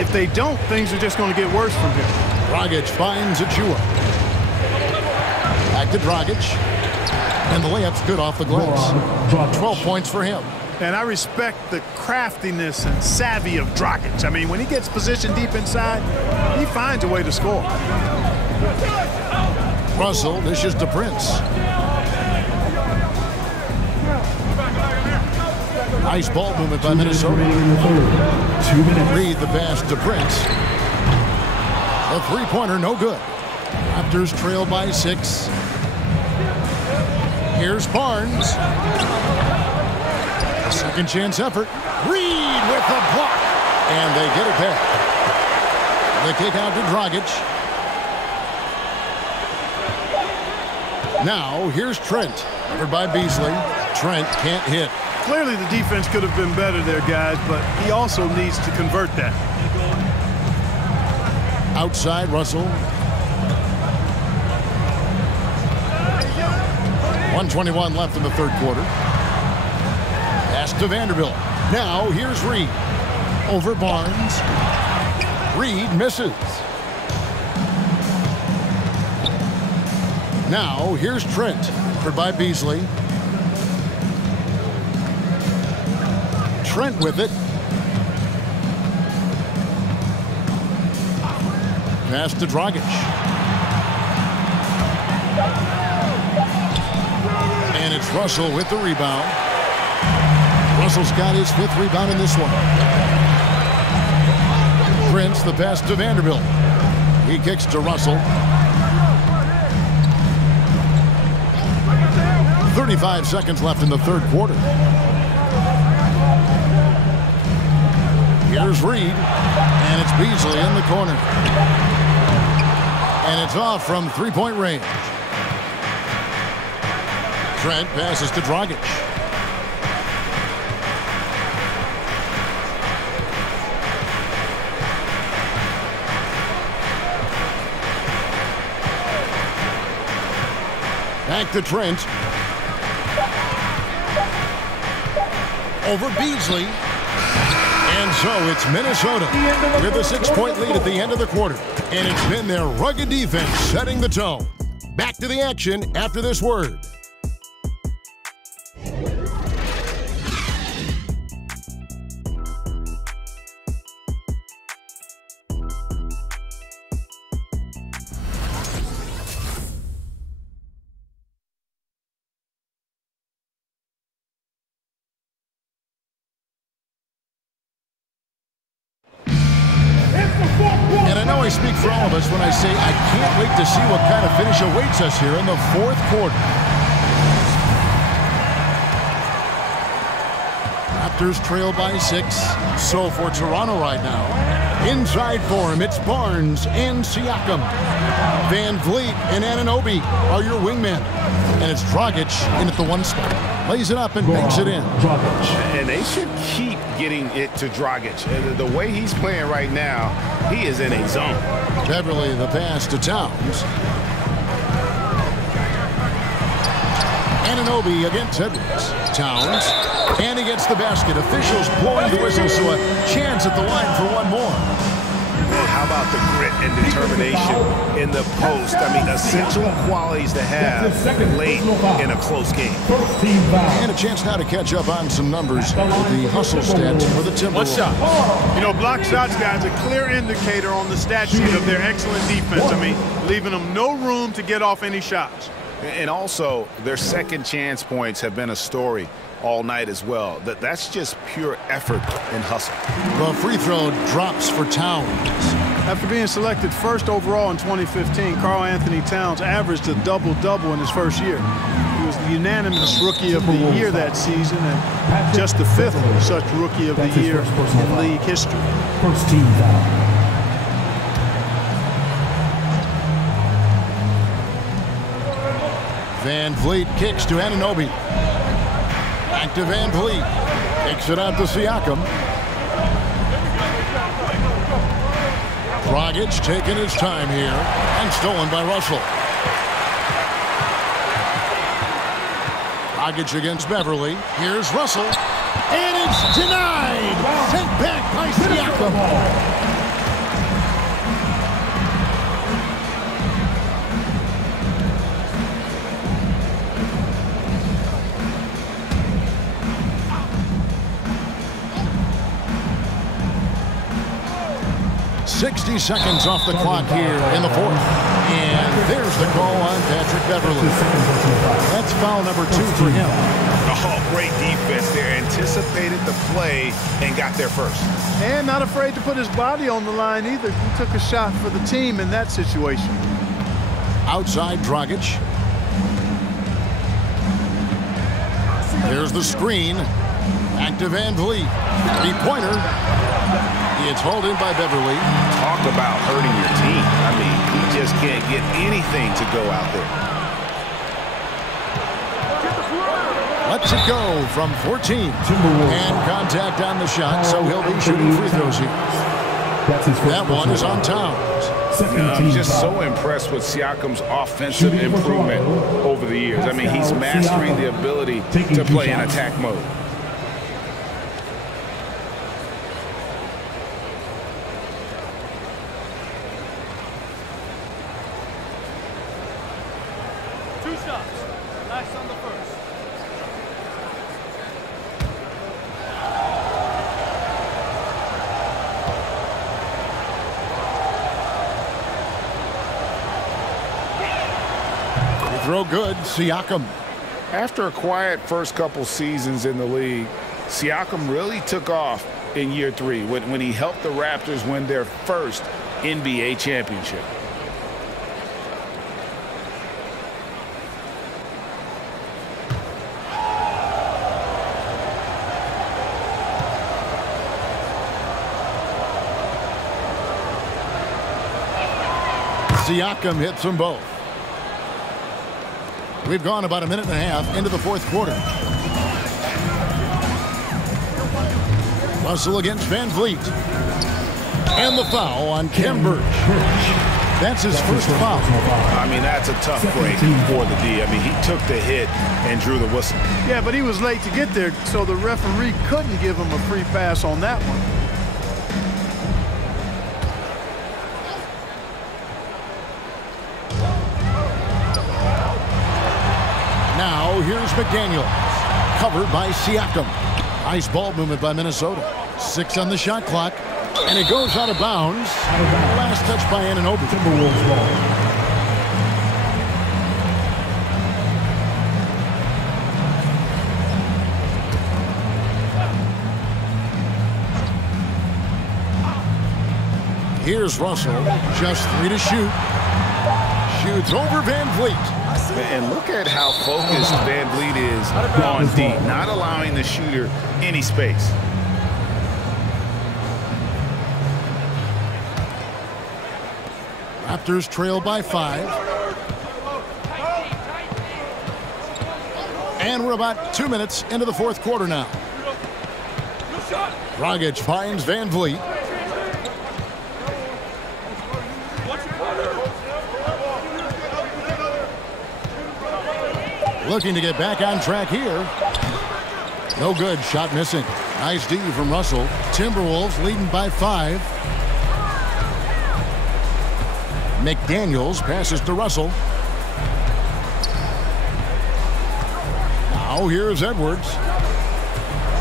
If they don't, things are just going to get worse from here. Dragic finds Achua. Back to Dragic. And the layup's good off the glass. 12 points for him. And I respect the craftiness and savvy of Dragic. I mean, when he gets positioned deep inside, he finds a way to score. Russell dishes to Prince. Nice ball movement by Minnesota. 2 minutes. Reed the pass to Prince. A three-pointer, no good. Raptors trail by 6. Here's Barnes. A second chance effort. Reed with the block. And they get it back. The kick out to Dragic. Now here's Trent. Covered by Beasley. Trent can't hit. Clearly the defense could have been better there, guys, but he also needs to convert that. Outside Russell. 1:21 left in the third quarter. Pass to Vanderbilt. Now here's Reed. Over Barnes. Reed misses. Now here's Trent. Covered by Beasley. Trent with it. Pass to Dragic. And it's Russell with the rebound. Russell's got his 5th rebound in this one. Prince, the pass to Vanderbilt. He kicks to Russell. 35 seconds left in the third quarter. Here's Reed, and it's Beasley in the corner. And it's off from three-point range. Trent passes to Dragic. Back to Trent. Over Beasley. And so it's Minnesota with a 6-point lead at the end of the quarter. And it's been their rugged defense setting the tone. Back to the action after this word. I speak for all of us when I say I can't wait to see what kind of finish awaits us here in the fourth quarter. Raptors trail by 6. So for Toronto right now, inside for him, it's Barnes and Siakam. Van Vliet and Anunoby are your wingmen. And it's Dragic in at the 1 spot. Lays it up and banks it in. And they should keep getting it to Dragic. The way he's playing right now, he is in a zone. Beverly the pass to Towns. Anunoby against Edwards. Towns. And he gets the basket. Officials blowing the whistle, so a chance at the line for one more. Man, how about the grit and determination in the post? I mean, essential qualities to have late in a close game. And a chance now to catch up on some numbers with the hustle stats for the Timberwolves. 1 shot. You know, block shots, guys, a clear indicator on the stat sheet of their excellent defense. I mean, leaving them no room to get off any shots. And also, their second chance points have been a story all night as well. That's just pure effort and hustle. The free throw drops for Towns. After being selected first overall in 2015, Karl Anthony Towns averaged a double-double in his first year. He was the unanimous Rookie of the Year that season and just the 5th such Rookie of the Year in league history. First team foul. Van Vliet kicks to Anunoby. Back to Van Vliet. Kicks it out to Siakam. Dragic taking his time here and stolen by Russell. Dragic against Beverly. Here's Russell. And it's denied. Sent back by Siakam. 60 seconds off the clock here in the fourth. And there's the call on Patrick Beverly. That's foul number 2 for him. Oh, great defense there. Anticipated the play and got there first. And not afraid to put his body on the line either. He took a shot for the team in that situation. Outside Dragic. There's the screen. Back to Van Vliet. Three-pointer. It's hauled in by Beverly. Talk about hurting your team. I mean, he just can't get anything to go out there. Lets it go from 14. And contact on the shot, so he'll be shooting free throws here. That one is on Towns. I'm just so impressed with Siakam's offensive improvement over the years. I mean, he's mastering the ability to play in attack mode. Throw good, Siakam. After a quiet first couple seasons in the league, Siakam really took off in year 3 when he helped the Raptors win their first NBA championship. Siakam hits them both. We've gone about a minute and a half into the fourth quarter. Russell against Van Vliet. And the foul on Khem Birch. That's his first foul. I mean, that's a tough break for the D. I mean, he took the hit and drew the whistle. Yeah, but he was late to get there, so the referee couldn't give him a free pass on that one. Now, here's McDaniels. Covered by Siakam. Nice ball movement by Minnesota. 6 on the shot clock. And it goes out of bounds. Last touch by Anunoby. Timberwolves ball. Here's Russell. Just 3 to shoot. Shoots over Van Vliet. And look at how focused Van Vliet is on D, not allowing the shooter any space. Raptors trail by 5. And we're about 2 minutes into the fourth quarter now. Dragic finds Van Vliet. Looking to get back on track here. No good. Shot missing. Nice D from Russell. Timberwolves leading by 5. McDaniels passes to Russell. Now here's Edwards.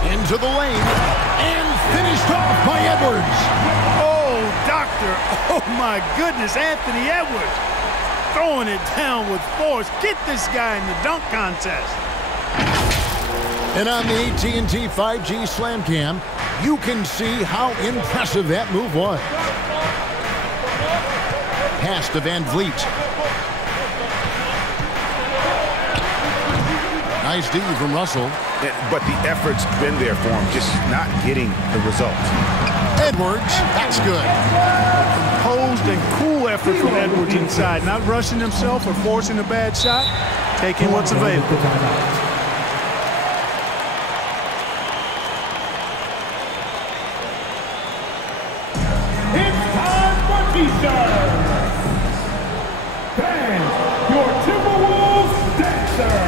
Into the lane. And finished off by Edwards. Oh, doctor. Oh, my goodness. Anthony Edwards. Throwing it down with force. Get this guy in the dunk contest. And on the AT&T 5G Slam Cam, you can see how impressive that move was. Pass to Van Vliet. Nice D from Russell. But the effort's been there for him, just not getting the results. Edwards, that's good. Composed and cool effort from Edwards inside. Not rushing himself or forcing a bad shot. Taking what's available. It's time for T-shirts. Bang, your Timberwolves dancer.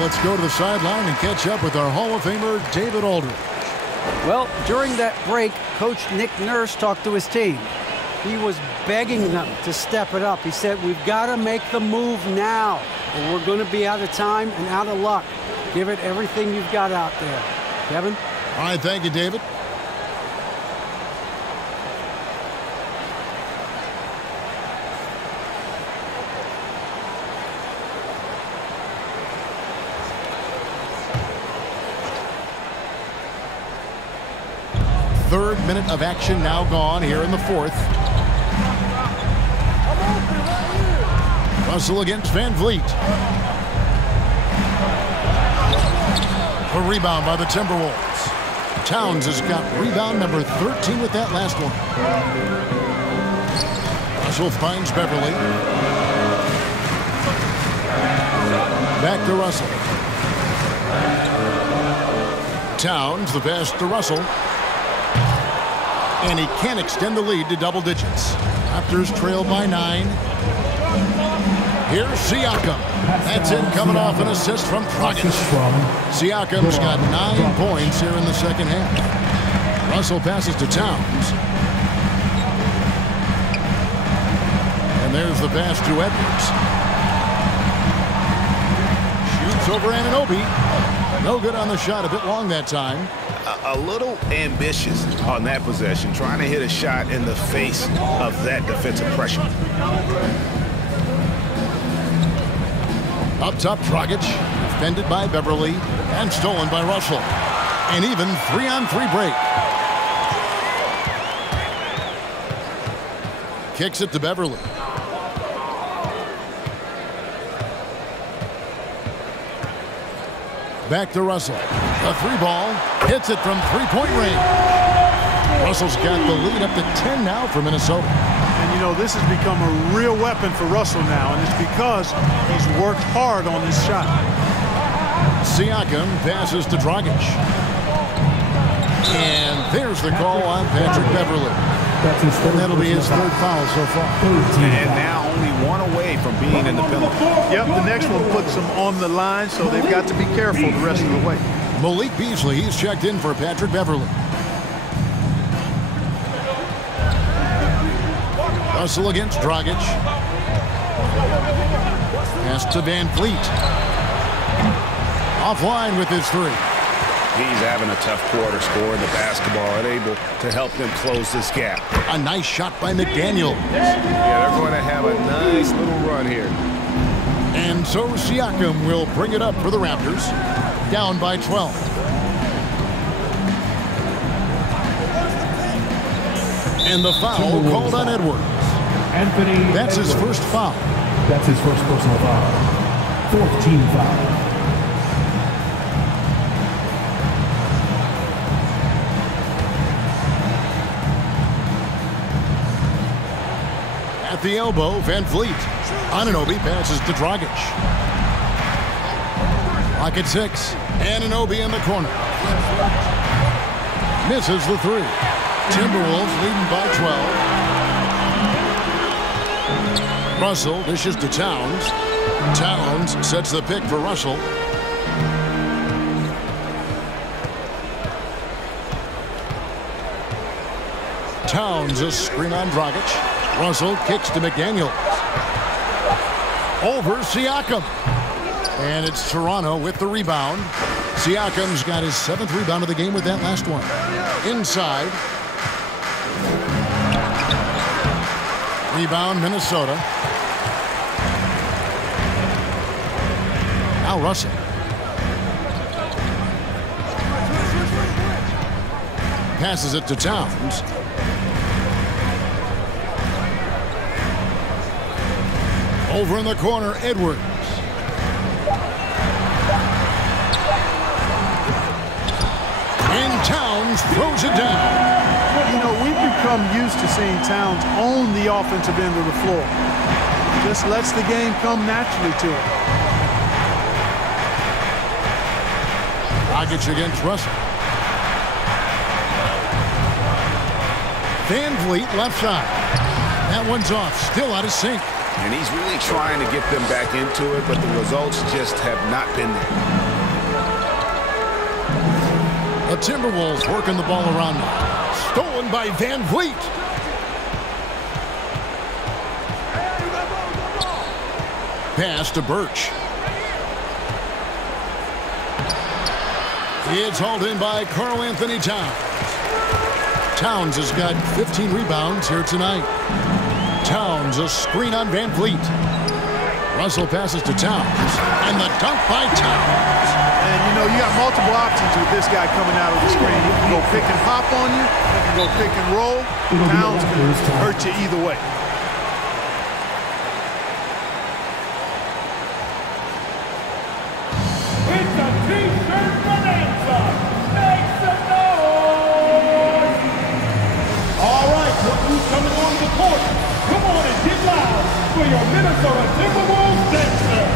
Let's go to the sideline and catch up with our Hall of Famer, David Aldridge. Well, during that break, Coach Nick Nurse talked to his team. He was begging them to step it up. He said, we've got to make the move now, or we're going to be out of time and out of luck. Give it everything you've got out there. Kevin? All right, thank you, David. Third minute of action now gone here in the fourth. Russell against Van Vliet. A rebound by the Timberwolves. Towns has got rebound number 13 with that last one. Russell finds Beverly. Back to Russell. Towns, the pass to Russell. And he can't extend the lead to double digits. Raptors trail by 9. Here's Siakam. That's it, coming off an assist from Dragic. Siakam's got 9 points here in the second half. Russell passes to Towns. And there's the pass to Edwards. Shoots over Anunoby. No good on the shot, a bit long that time. A little ambitious on that possession, trying to hit a shot in the face of that defensive pressure. Up top, Dragic, defended by Beverly, and stolen by Russell. An even 3-on-3 break. Kicks it to Beverly. Back to Russell. A 3-ball. Hits it from three-point range. Russell's got the lead up to 10 now for Minnesota. And, you know, this has become a real weapon for Russell now, and it's because he's worked hard on this shot. Siakam passes to Dragic. And there's the call on Patrick Beverly. And that'll be his third foul so far. And now only one away from being in the penalty. Yep, the next one puts them on the line, so they've got to be careful the rest of the way. Malik Beasley, he's checked in for Patrick Beverly. Russell against Dragic. Pass to Van Vliet. Offline with his 3. He's having a tough quarter, scoring the basketball and able to help them close this gap. A nice shot by McDaniel. Yeah, they're going to have a nice little run here. And so Siakam will bring it up for the Raptors. Down by 12. And the foul called on Edwards. That's his first foul. That's his first personal foul. 4th team foul. At the elbow, Van Vliet. Anunoby passes to Dragic. Lock at 6. Anunoby in the corner. Misses the 3. Timberwolves leading by 12. Russell dishes to Towns. Towns sets the pick for Russell. Towns a screen on Dragic. Russell kicks to McDaniels. Over Siakam. And it's Toronto with the rebound. Siakam's got his 7th rebound of the game with that last one. Inside. Rebound, Minnesota. Now Russell. Passes it to Towns. Over in the corner, Edwards. And Towns throws it down. You know, we've become used to seeing Towns own the offensive end of the floor. Just lets the game come naturally to him. Dragic against Russell. Van Vliet left side. That one's off. Still out of sync. And he's really trying to get them back into it, but the results just have not been there. The Timberwolves working the ball around now. Stolen by Van Vliet. Pass to Birch. It's hauled in by Karl Anthony Towns. Towns has got 15 rebounds here tonight. Towns a screen on Van Vliet. Russell passes to Towns. And the dunk by Towns. And, you know, you got multiple options with this guy coming out of the screen. He can go pick and pop on you. He can go pick and roll. Towns can hurt you either way. It's a T-shirt bonanza. Make some noise. All right, look who's coming on the court. Come on and get loud for your Minnesota Timberwolves dancer.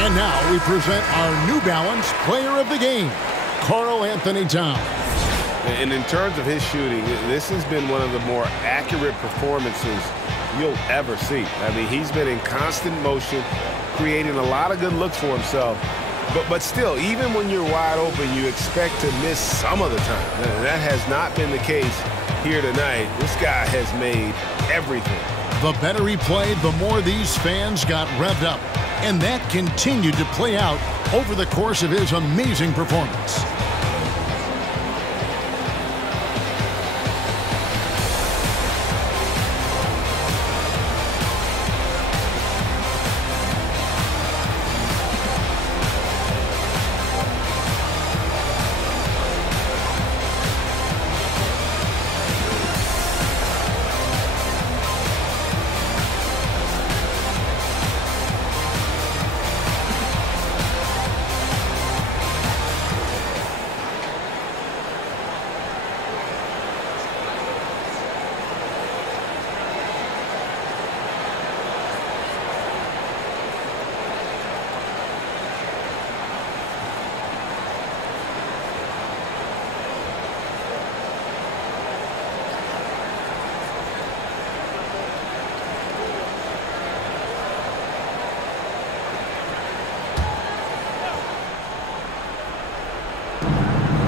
And now we present our New Balance Player of the Game, Karl Anthony Towns. And in terms of his shooting, this has been one of the more accurate performances you'll ever see. I mean, he's been in constant motion, creating a lot of good looks for himself. But still, even when you're wide open, you expect to miss some of the time. And that has not been the case here tonight. This guy has made everything. The better he played, the more these fans got revved up. And that continued to play out over the course of his amazing performance.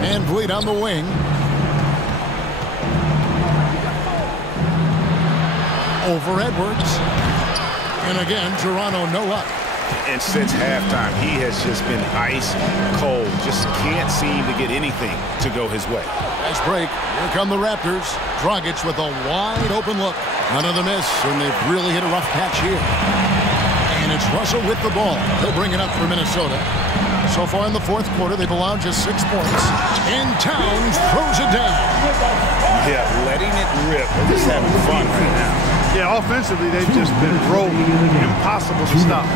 Van Vliet on the wing. Over Edwards. And again, Toronto no luck. And since halftime, he has just been ice cold. Just can't seem to get anything to go his way. Nice break. Here come the Raptors. Dragic with a wide open look. None of the miss, and they've really hit a rough patch here. And it's Russell with the ball. He'll bring it up for Minnesota. So far in the fourth quarter, they've allowed just 6 points. And Towns throws it down. Yeah, letting it rip. They're just having fun right now. Yeah, offensively, they've just been rolling. Impossible to stop.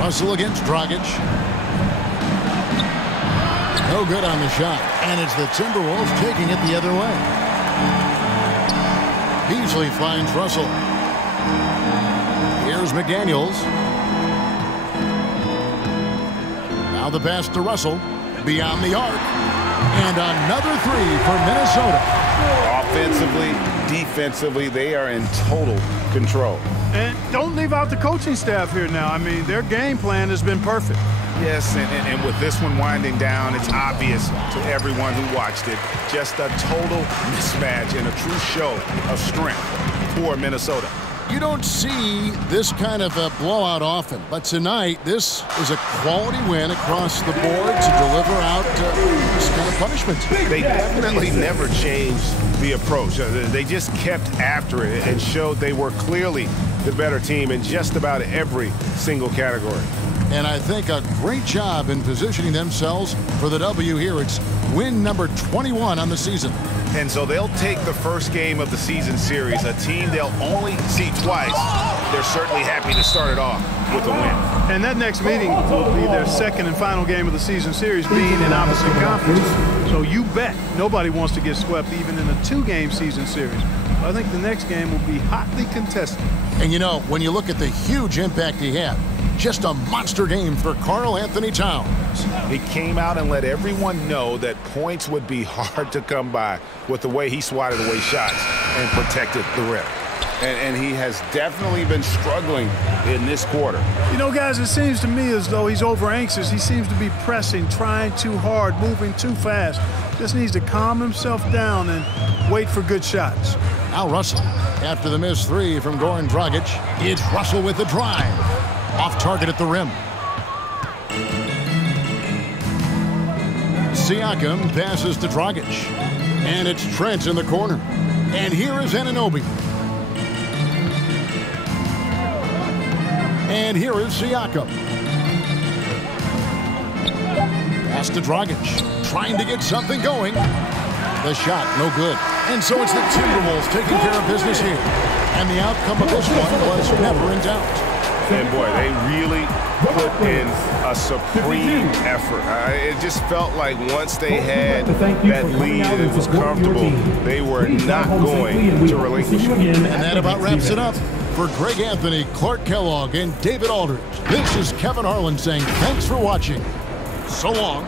Russell against Dragic. No good on the shot. And it's the Timberwolves taking it the other way. Beasley finds Russell. Here's McDaniels. Now the pass to Russell. Beyond the arc. And another three for Minnesota. Offensively, defensively, they are in total control. And don't leave out the coaching staff here now. I mean, their game plan has been perfect. Yes, and with this one winding down, it's obvious to everyone who watched it. Just a total mismatch and a true show of strength for Minnesota. You don't see this kind of a blowout often, but tonight this is a quality win across the board to deliver out this kind of punishment. They definitely never changed the approach. They just kept after it and showed they were clearly the better team in just about every single category. And I think a great job in positioning themselves for the W here. It's win number 21 on the season. And so they'll take the first game of the season series, a team they'll only see twice. They're certainly happy to start it off with a win. And that next meeting will be their second and final game of the season series, being in opposite conference. So you bet nobody wants to get swept even in a 2-game season series. I think the next game will be hotly contested. And you know, when you look at the huge impact he had, just a monster game for Karl Anthony Towns. He came out and let everyone know that points would be hard to come by with the way he swatted away shots and protected the rim. And he has definitely been struggling in this quarter. You know, guys, it seems to me as though he's over anxious. He seems to be pressing, trying too hard, moving too fast. Just needs to calm himself down and wait for good shots. Now Russell, after the missed three from Goran Dragic, it's Russell with the drive. Off target at the rim. Siakam passes to Dragic. And it's Trent in the corner. And here is Anunoby. And here is Siakam. Pass to Dragic. Trying to get something going. The shot, no good. And so it's the Timberwolves taking care of business here. And the outcome of this one was never in doubt. And boy, they really put in a supreme effort. It just felt like once they had that lead and it was comfortable, they were not going to relinquish it. And that about wraps it up. For Greg Anthony, Clark Kellogg, and David Aldridge, this is Kevin Harlan saying thanks for watching. So long.